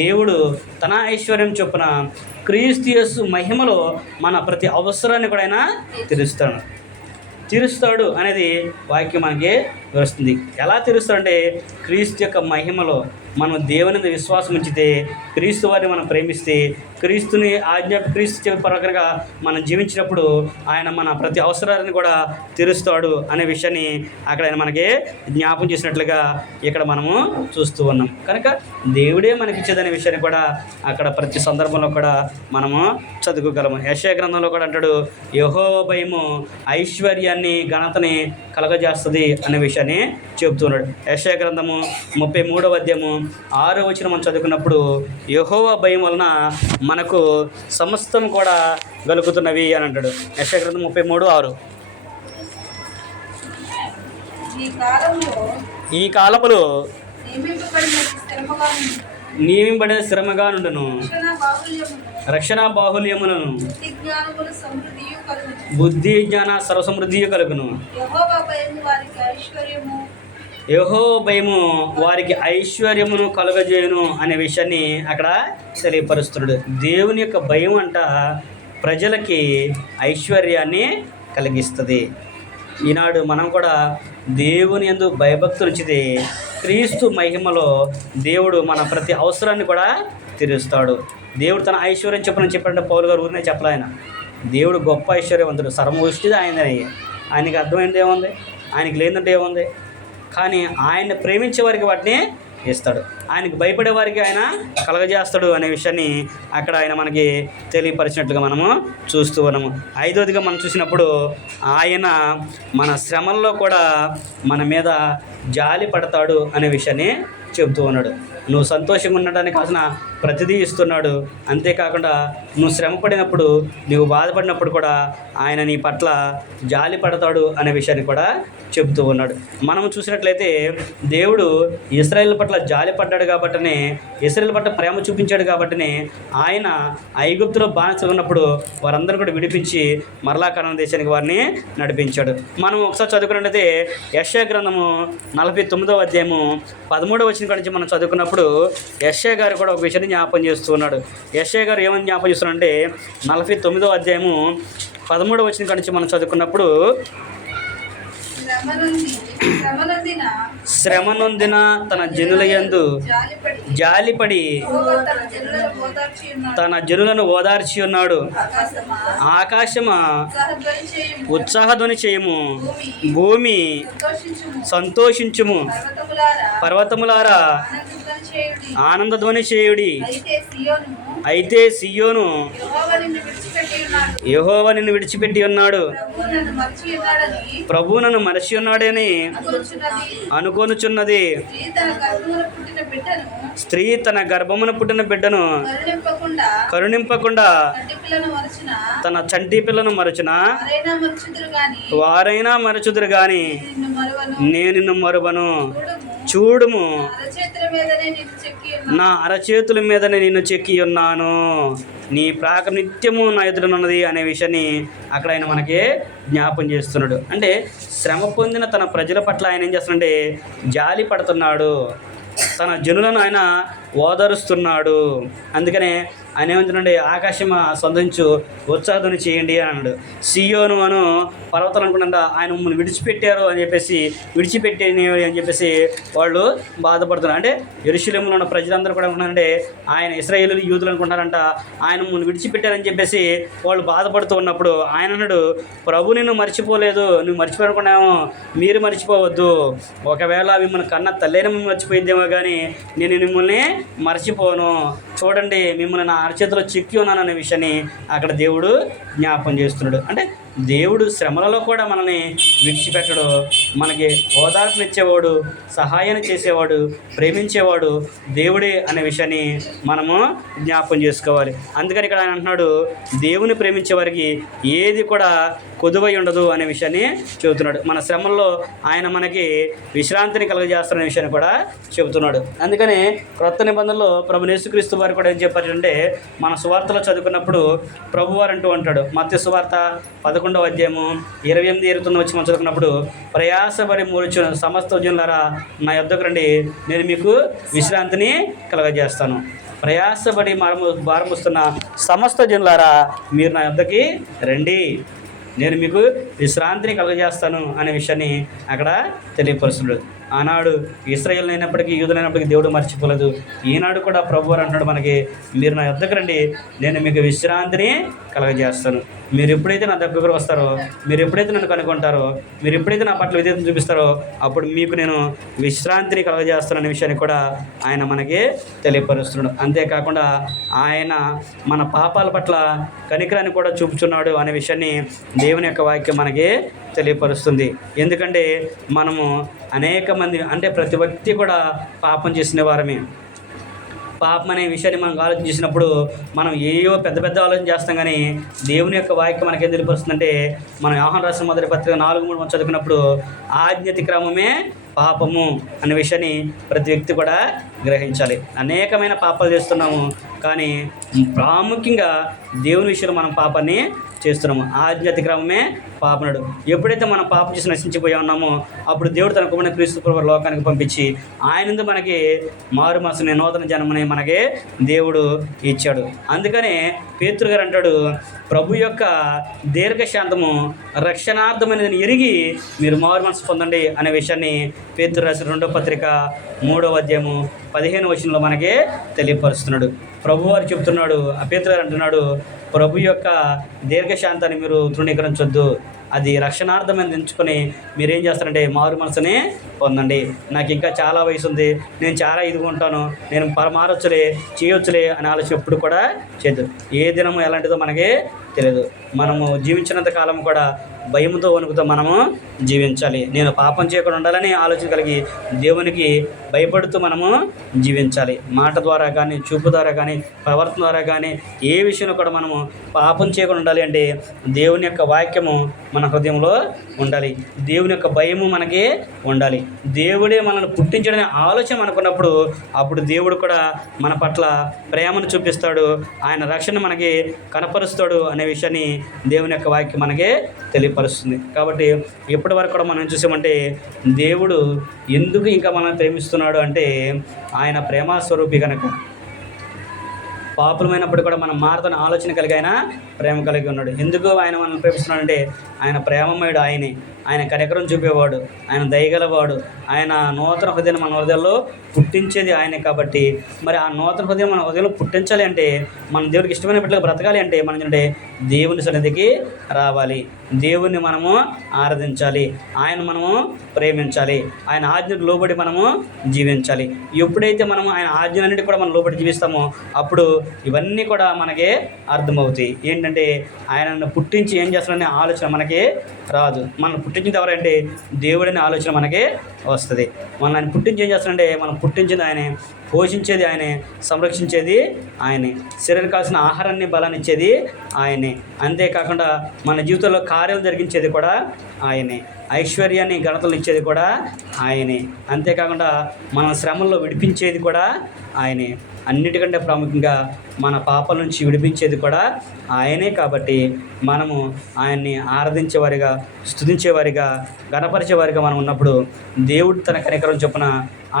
దేవుడు తన ఐశ్వర్యం చొప్పున క్రీస్తు యేసు మహిమలో మన ప్రతి అవసరాన్ని కూడా ఆయన తీరుస్తాడు. తీరుస్తాడు అనేది వాక్యం మనకి వస్తుంది. ఎలా తీరుస్తాడంటే క్రీస్తు యొక్క మహిమలో మనం దేవుని మీద విశ్వాసం ఉంచితే, క్రీస్తు వారిని మనం ప్రేమిస్తే, క్రీస్తుని క్రీస్తు ప్రకారంగా మనం జీవించినప్పుడు ఆయన మన ప్రతి అవసరాన్ని కూడా తీరుస్తాడు అనే విషయాన్ని అక్కడ ఆయన మనకి జ్ఞాపం చేసినట్లుగా ఇక్కడ మనము చూస్తూ ఉన్నాం. కనుక దేవుడే మనకి ఇచ్చేదనే విషయాన్ని కూడా అక్కడ ప్రతి సందర్భంలో కూడా మనము చదువుకోగలము. యెషయా గ్రంథంలో కూడా అంటాడు, యెహోవా భయము ఐశ్వర్యాన్ని ఘనతని కలగజేస్తుంది అనే విషయాన్ని చెబుతున్నాడు. యెషయా గ్రంథము 33వ అధ్యాయము 6వ వచనం మనం చదువుకున్నప్పుడు, యెహోవా భయం వలన మనకు సమస్తం కూడా గలుగుతున్నవి అని అంటాడు. యెషయా గ్రంథం 33:6. ఈ కాలములో నియమింపబడిన శ్రమగా నుండును, రక్షణ బాహుల్యములను, బుద్ధి జ్ఞాన సర్వసమృద్ధియు కలుగును. యెహోవా భయము వారికి ఐశ్వర్యమును కలుగజేయును అనే విషయాన్ని అక్కడ తెలియపరుస్తున్నాడు. దేవుని యొక్క భయం అంట ప్రజలకి ఐశ్వర్యాన్ని కలిగిస్తుంది. ఈనాడు మనం కూడా దేవుని యందు భయభక్తులు ఉంచితే క్రీస్తు మహిమలో దేవుడు మన ప్రతి అవసరాన్ని కూడా తీరుస్తాడు. దేవుడు తన ఐశ్వర్యం చెప్పాడంటే పౌలు గారు ఊరినే చెప్పలే. ఆయన దేవుడు గొప్ప ఐశ్వర్యవంతుడు, సర్వముష్టిది ఆయనకి అర్థమైంది ఏముంది, ఆయనకి లేదంటే ఏముంది. కానీ ఆయన ప్రేమించే వారికి వాటిని ఇస్తాడు, ఆయనకి భయపడే వారికి ఆయన కలగజేస్తాడు అనే విషయాన్ని అక్కడ ఆయన మనకి తెలియపరిచినట్లుగా మనము చూస్తూ ఉన్నాము. 5వదిగా మనం చూసినప్పుడు ఆయన మన శ్రమల్లో కూడా మన మీద జాలి పడతాడు అనే విషయాన్ని చెబుతూ ఉన్నాడు. నువ్వు సంతోషంగా ఉండడానికి కావాల్సిన ప్రతిదీ ఇస్తున్నాడు. అంతేకాకుండా నువ్వు శ్రమ పడినప్పుడు, నువ్వు బాధపడినప్పుడు కూడా ఆయన నీ పట్ల జాలి పడతాడు అనే విషయాన్ని కూడా చెబుతూ ఉన్నాడు. మనం చూసినట్లయితే దేవుడు ఇశ్రాయేలు పట్ల జాలి పడ్డాడు కాబట్టినే, ఇశ్రాయేలు పట్ల ప్రేమ చూపించాడు కాబట్టినే ఆయన ఐగుప్తులో బానిసలు ఉన్నప్పుడు వారందరూ కూడా విడిపించి మరలా కనాను దేశానికి వారిని నడిపించాడు. మనం ఒకసారి చదువుకున్నట్లయితే యెషయా గ్రంథము 49వ అధ్యాయము 13వ వచనం నుంచి మనం చదువుకున్నప్పుడు యెషయా గారు కూడా ఒక విషయాన్ని జ్ఞాపం చేస్తూ ఉన్నాడు. యెషయా గారు ఏమని జ్ఞాపం చేస్తున్నాడంటే 49వ అధ్యాయము 13వ వచనం నుంచి మనం చదువుకున్నప్పుడు, శ్రమ నొందిన తన జనుల యందు జాలిపడి తన జనులను ఓదార్చి ఉన్నాడు. ఆకాశమా ఉత్సాహధ్వని చేయము, భూమి సంతోషించుము, పర్వతములారా ఆనందధ్వని చేయుడి. అయితే సియోను యెహోవా నిన్ను విడిచిపెట్టి ఉన్నాడు, ప్రభువు నన్ను మరచి ఉన్నాడని అనుకొనుచున్నది. స్త్రీ తన గర్భమున పుట్టిన బిడ్డను కరుణింపకుండా తన చంటి పిల్లను మరచునా, వారైనా మరచుదురు గాని నేను నిన్ను మరువను. చూడుము, నా అరచేతుల మీదనే నిన్ను చెక్కి ఉన్నాను, నీ నిత్యము నా ఎదురునున్నది అనే విషయాన్ని అక్కడ ఆయన మనకి జ్ఞాపం చేస్తున్నాడు. అంటే శ్రమ పొందిన తన ప్రజల పట్ల ఆయన ఏం చేస్తున్నాడంటే జాలి పడుతున్నాడు, తన జనులను ఆయన ఓదరుస్తున్నాడు. అందుకనే ఆయన ఏమంటున్నాడు, ఆకాశం సంధించు ఉత్సాహధ్వని చేయండి అని అన్నాడు. సియోను అను పర్వతాలు అనుకుంటా ఆయన మమ్మల్ని విడిచిపెట్టారు అని చెప్పేసి, విడిచిపెట్టేని అని చెప్పేసి వాళ్ళు బాధపడుతున్నారు. అంటే యెరూషలేములో ఉన్న ప్రజలందరూ కూడా అనుకుంటారంటే ఆయన ఇశ్రాయేలు యూదులు అనుకుంటారంట ఆయన మమ్మల్ని విడిచిపెట్టారని చెప్పేసి వాళ్ళు బాధపడుతూ ఉన్నప్పుడు ఆయన అన్నాడు, ప్రభు నిన్ను మర్చిపోలేదు, నువ్వు మర్చిపోనుకున్నామో మీరు మర్చిపోవద్దు. ఒకవేళ మిమ్మల్ని కన్న తల్లిని మిమ్మల్ని మర్చిపోయిందేమో కానీ నేను మిమ్మల్ని మర్చిపోను. చూడండి, మిమ్మల్ని నా అరచేతిలో చిక్కి ఉన్నాననే విషయాన్ని అక్కడ దేవుడు జ్ఞాపం చేస్తున్నాడు. అంటే దేవుడు శ్రమలలో కూడా మనల్ని విడిచిపెట్టడు, మనకి ఓదార్పునిచ్చేవాడు, సహాయాన్ని చేసేవాడు, ప్రేమించేవాడు దేవుడే అనే విషయాన్ని మనము జ్ఞాపం చేసుకోవాలి. అందుకని ఇక్కడ ఆయన అంటున్నాడు, దేవుని ప్రేమించే వారికి ఏది కూడా కొదువై ఉండదు అనే విషయాన్ని చెబుతున్నాడు. మన శ్రమల్లో ఆయన మనకి విశ్రాంతిని కలుగజేస్తున్న విషయాన్ని కూడా చెబుతున్నాడు. అందుకని క్రొత్త నిబంధనలో ప్రభు యేసుక్రీస్తు వారు కూడా ఏం చెప్పారంటే, మన సువార్తలో చదువుకున్నప్పుడు ప్రభువారు అంటూ ఉంటాడు. మత్తయి సువార్త 11వ అధ్యాయము 28-29 వచ్చి మనం చదువుకున్నప్పుడు, ప్రయాసపడి మూర్చున్న సమస్త జనులారా నా యొద్దకు రండి, నేను మీకు విశ్రాంతిని కలుగజేస్తాను. ప్రయాసపడి భారముస్తున్న సమస్త జనులారా మీరు నా యొద్దకి రండి, నేను మీకు విశ్రాంతిని కలుగజేస్తాను అనే విషయాన్ని అక్కడ తెలియపరుస్తున్నాడు. ఆనాడు ఇశ్రాయేలు అయినప్పటికీ, యూదులైనప్పటికీ దేవుడు మర్చిపోలేదు. ఈనాడు కూడా ప్రభువారు అంటున్నాడు మనకి, మీరు నా యొద్దకు రండి, నేను మీకు విశ్రాంతిని కలుగజేస్తాను. మీరు ఎప్పుడైతే నా దగ్గరకు వస్తారో, మీరు ఎప్పుడైతే నన్ను కనుగొంటారో, మీరు ఎప్పుడైతే నా పట్ల విధేయతను చూపిస్తారో, అప్పుడు మీకు నేను విశ్రాంతిని కలుగజేస్తాను అనే విషయాన్ని కూడా ఆయన మనకి తెలియపరుస్తున్నాడు. అంతేకాకుండా ఆయన మన పాపాల పట్ల కనికరాన్ని కూడా చూపుచున్నాడు అనే విషయాన్ని దేవుని యొక్క వాక్యం మనకి తెలియపరుస్తుంది. ఎందుకంటే మనము అనేక మంది, అంటే ప్రతి వ్యక్తి కూడా పాపం చేసిన వారమే. పాపం అనే విషయాన్ని మనం ఆలోచన చేసినప్పుడు మనం ఏవో పెద్ద పెద్ద ఆలోచన చేస్తాం, కానీ దేవుని యొక్క వాక్యం మనకేం తెలియపరుస్తుందంటే, మనం యోహాను రాసిన మొదటి పత్రిక 4:3 చదువుకున్నప్పుడు ఆజ్ఞాతిక్రమమే పాపము అనే విషయాన్ని ప్రతి వ్యక్తి కూడా గ్రహించాలి. అనేకమైన పాపాలు చేస్తున్నాము, కానీ ప్రాముఖ్యంగా దేవుని విషయంలో మనం పాపాన్ని చేస్తున్నాము. ఆజ్ఞాతిక్రమమే పాపనుడు. ఎప్పుడైతే మనం పాపం చేసి నశించిపోయి ఉన్నామో, అప్పుడు దేవుడు తన కుమారుని క్రీస్తు ప్రభువు లోకానికి పంపించి ఆయన మనకి మారు మనసుని, నూతన జన్మని మనకి దేవుడు ఇచ్చాడు. అందుకనే పేతురు గారు అంటాడు, ప్రభు యొక్క దీర్ఘశాంతము రక్షణార్థమైనదని ఎరిగి మీరు మారు మనసు పొందండి అనే విషయాన్ని పేతురు రాసిన 2వ పత్రిక 3వ అధ్యాయము 15వ వచనంలో మనకి తెలియపరుస్తున్నాడు. ప్రభువారు చెప్తున్నాడు, పేతురు గారు అంటున్నాడు, ప్రభు యొక్క దీర్ఘశాంతాన్ని మీరు తృణీకరించొద్దు, అది రక్షణార్థమైన ఎంచుకొని మీరేం చేస్తారంటే మారు మనసుని పొందండి. నాకు ఇంకా చాలా వయసు ఉంది, నేను చాలా ఇదిగుంటాను, నేను మారొచ్చులే, చేయొచ్చులే అనే ఆలోచన ఎప్పుడు కూడా చేయొద్దు. ఏ దినము ఎలాంటిదో మనకి తెలియదు. మనము జీవించినంత కాలం కూడా భయంతో వణుకుతో మనము జీవించాలి. నేను పాపం చేయకుండా ఉండాలని ఆలోచన కలిగి దేవునికి భయపడుతూ మనము జీవించాలి. మాట ద్వారా కానీ, చూపు ద్వారా కానీ, ప్రవర్తన ద్వారా కానీ, ఏ విషయంలో కూడా మనము పాపం చేయకుండా ఉండాలి అంటే దేవుని యొక్క వాక్యము మన హృదయంలో ఉండాలి. దేవుని యొక్క భయము మనకి ఉండాలి. దేవుడే మనల్ని పుట్టించడనే ఆలోచన మనకున్నప్పుడు అప్పుడు దేవుడు కూడా మన పట్ల ప్రేమను చూపిస్తాడు, ఆయన రక్షణ మనకి కనపరుస్తాడు అనే విషయాన్ని దేవుని యొక్క వాక్యం మనకి తెలియపరుస్తుంది. కాబట్టి ఇప్పటి వరకు కూడా మనం చూసామంటే దేవుడు ఎందుకు ఇంకా మనల్ని ప్రేమిస్తున్నాడు అంటే ఆయన ప్రేమ స్వరూపి కనుక. పాపులమైనప్పుడు కూడా మనం మారుతున్న ఆలోచన కలిగి ఆయన ప్రేమ కలిగి ఉన్నాడు. ఎందుకు ఆయన మనల్ని ప్రేమిస్తున్నాడు అంటే ఆయన ప్రేమమయుడు, ఆయన కనికరం చూపేవాడు, ఆయన దయగలవాడు, ఆయన నూతన హృదయాన్ని మన హృదయంలో పుట్టించేది ఆయనే. కాబట్టి మరి ఆ నూతన హృదయం మన హృదయంలో పుట్టించాలి అంటే, మన దేవుడికి ఇష్టమైన బిడ్డలుగా బ్రతకాలి అంటే మనం ఏంటంటే దేవుని సన్నిధికి రావాలి, దేవుణ్ణి మనము ఆరాధించాలి, ఆయన మనము ప్రేమించాలి, ఆయన ఆజ్ఞకు లోబడి మనము జీవించాలి. ఎప్పుడైతే మనము ఆయన ఆజ్ఞలన్నిటి కూడా మనం లోబడి జీవిస్తామో అప్పుడు ఇవన్నీ కూడా మనకే అర్థమవుతాయి. ఏంటంటే ఆయనను పుట్టించి ఏం చేస్తాడనే ఆలోచన మనకి రాదు. మనం పుట్టించింది ఎవరంటే దేవుడనే ఆలోచన మనకి వస్తుంది. మనల్ని పుట్టించి ఏం చేస్తాడంటే, మనం పుట్టించింది ఆయనే, పోషించేది ఆయనే, సంరక్షించేది ఆయనే, శరీరం కావాల్సిన ఆహారాన్ని బలాన్ని ఇచ్చేది ఆయనే. అంతేకాకుండా మన జీవితంలో కార్యాలు జరిగించేది కూడా ఆయనే, ఐశ్వర్యాన్ని ఘనతలు ఇచ్చేది కూడా ఆయనే. అంతేకాకుండా మన శ్రమల్లో విడిపించేది కూడా ఆయనే. అన్నిటికంటే ప్రాముఖ్యంగా మన పాపాల నుంచి విడిపించేది కూడా ఆయనే. కాబట్టి మనము ఆయన్ని ఆరాధించేవారిగా, స్తుతించేవారిగా, గణపరిచేవారిగా మనం ఉన్నప్పుడు దేవుడు తన కనికరం చొప్పున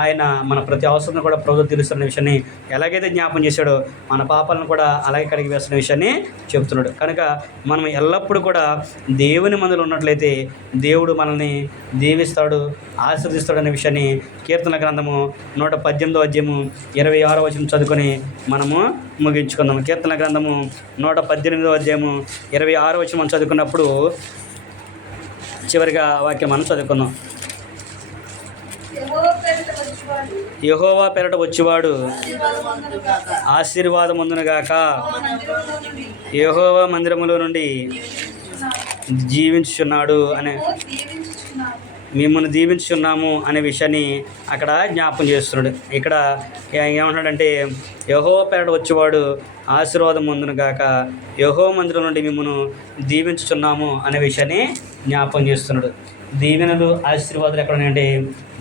ఆయన మన ప్రతి అవసరం కూడా ప్రభుత్వం తీరుస్తున్న విషయాన్ని ఎలాగైతే జ్ఞాపం చేశాడో మన పాపాలను కూడా అలాగే కడిగి వేస్తున్న విషయాన్ని చెప్తున్నాడు. కనుక మనం ఎల్లప్పుడూ కూడా దేవుని మందులో ఉన్నట్లయితే దేవుడు మనల్ని దీవిస్తాడు, ఆశీర్వదిస్తాడు అనే విషయాన్ని కీర్తన గ్రంథము 118వ అధ్యాయము 26వ వచనం చదువుకొని మనము ముగించుకుందాం. కీర్తన గ్రంథము 118వ అధ్యాయము 26వ వచనం మనం చదువుకున్నప్పుడు చివరిగా వాక్యం మనం చదువుకుందాం. యెహోవా పేరట వచ్చేవాడు ఆశీర్వాదముందునుగాక, యెహోవా మందిరములో నుండి జీవించుచున్నాడు అనే, మిమ్మల్ని దీవించుచున్నాము అనే విషయాన్ని అక్కడ జ్ఞాపకం చేస్తున్నాడు. ఇక్కడ ఏమంటున్నాడంటే యెహోవా పేరట వచ్చేవాడు ఆశీర్వాదం పొందునుగాక, యెహోవా మందిరం నుండి మిమ్మల్ని దీవించుచున్నాము అనే విషయాన్ని జ్ఞాపకం చేస్తున్నాడు. దీవెనలు, ఆశీర్వాదాలు ఎక్కడ ఉన్నాయంటే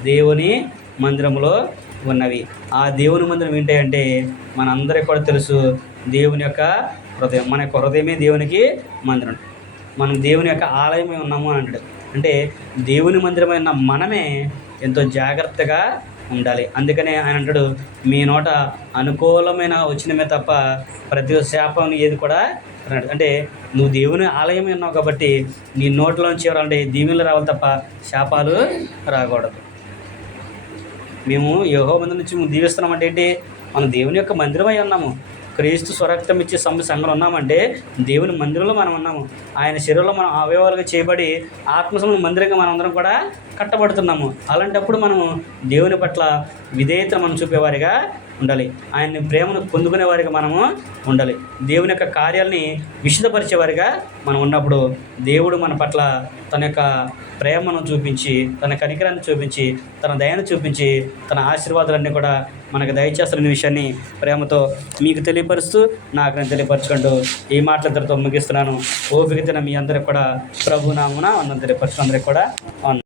దేవుని మందిరంలో ఉన్నవి. ఆ దేవుని మందిరం ఏంటంటే మనందరికీ కూడా తెలుసు, దేవుని యొక్క హృదయం. మన యొక్క హృదయమే దేవునికి మందిరం. మనం దేవుని యొక్క ఆలయమే ఉన్నాము అని అంటాడు. అంటే దేవుని మందిరమైన మనమే ఎంతో జాగ్రత్తగా ఉండాలి. అందుకనే ఆయన అంటాడు, మీ నోట అనుకూలమైన వచ్చినమే తప్ప ప్రతి శాపం ఏది కూడా రాదు. అంటే నువ్వు దేవుని ఆలయం ఉన్నావు కాబట్టి నీ నోట్లోంచి ఎవరంటే దీవెనలు రావాలి తప్ప శాపాలు రాకూడదు. మేము యెహోవా మందిరం నుంచి దీవిస్తున్నామంటే ఏంటి? మనం దేవుని యొక్క మందిరమై ఉన్నాము. క్రీస్తు స్వరక్తం ఇచ్చే సంఘంలో ఉన్నామంటే దేవుని మందిరంలో మనం ఉన్నాము. ఆయన శరీరంలో మనం అవయవాలుగా చేయబడి ఆత్మసంబంధ మందిరంగా మనం అందరం కూడా కట్టబడుతున్నాము. అలాంటప్పుడు మనము దేవుని పట్ల విధేయత మనం చూపేవారిగా ఉండాలి. ఆయన ప్రేమను పొందుకునేవారిగా మనము ఉండాలి. దేవుని యొక్క కార్యాలని విశదపరిచేవారిగా మనం ఉన్నప్పుడు దేవుడు మన పట్ల తన యొక్క ప్రేమను చూపించి, తన కనికరాన్ని చూపించి, తన దయను చూపించి, తన ఆశీర్వాదాలన్నీ కూడా మనకు దయచేస్తున్న విషయాన్ని ప్రేమతో మీకు తెలియపరుస్తూ నాకు నేను తెలియపరచుకుంటూ ఈ మాటలందరితో ముగిస్తున్నాను. ఓపికతోన మీ అందరికి కూడా ప్రభు నామమున వందనం తెలియపరచు. అందరికి కూడా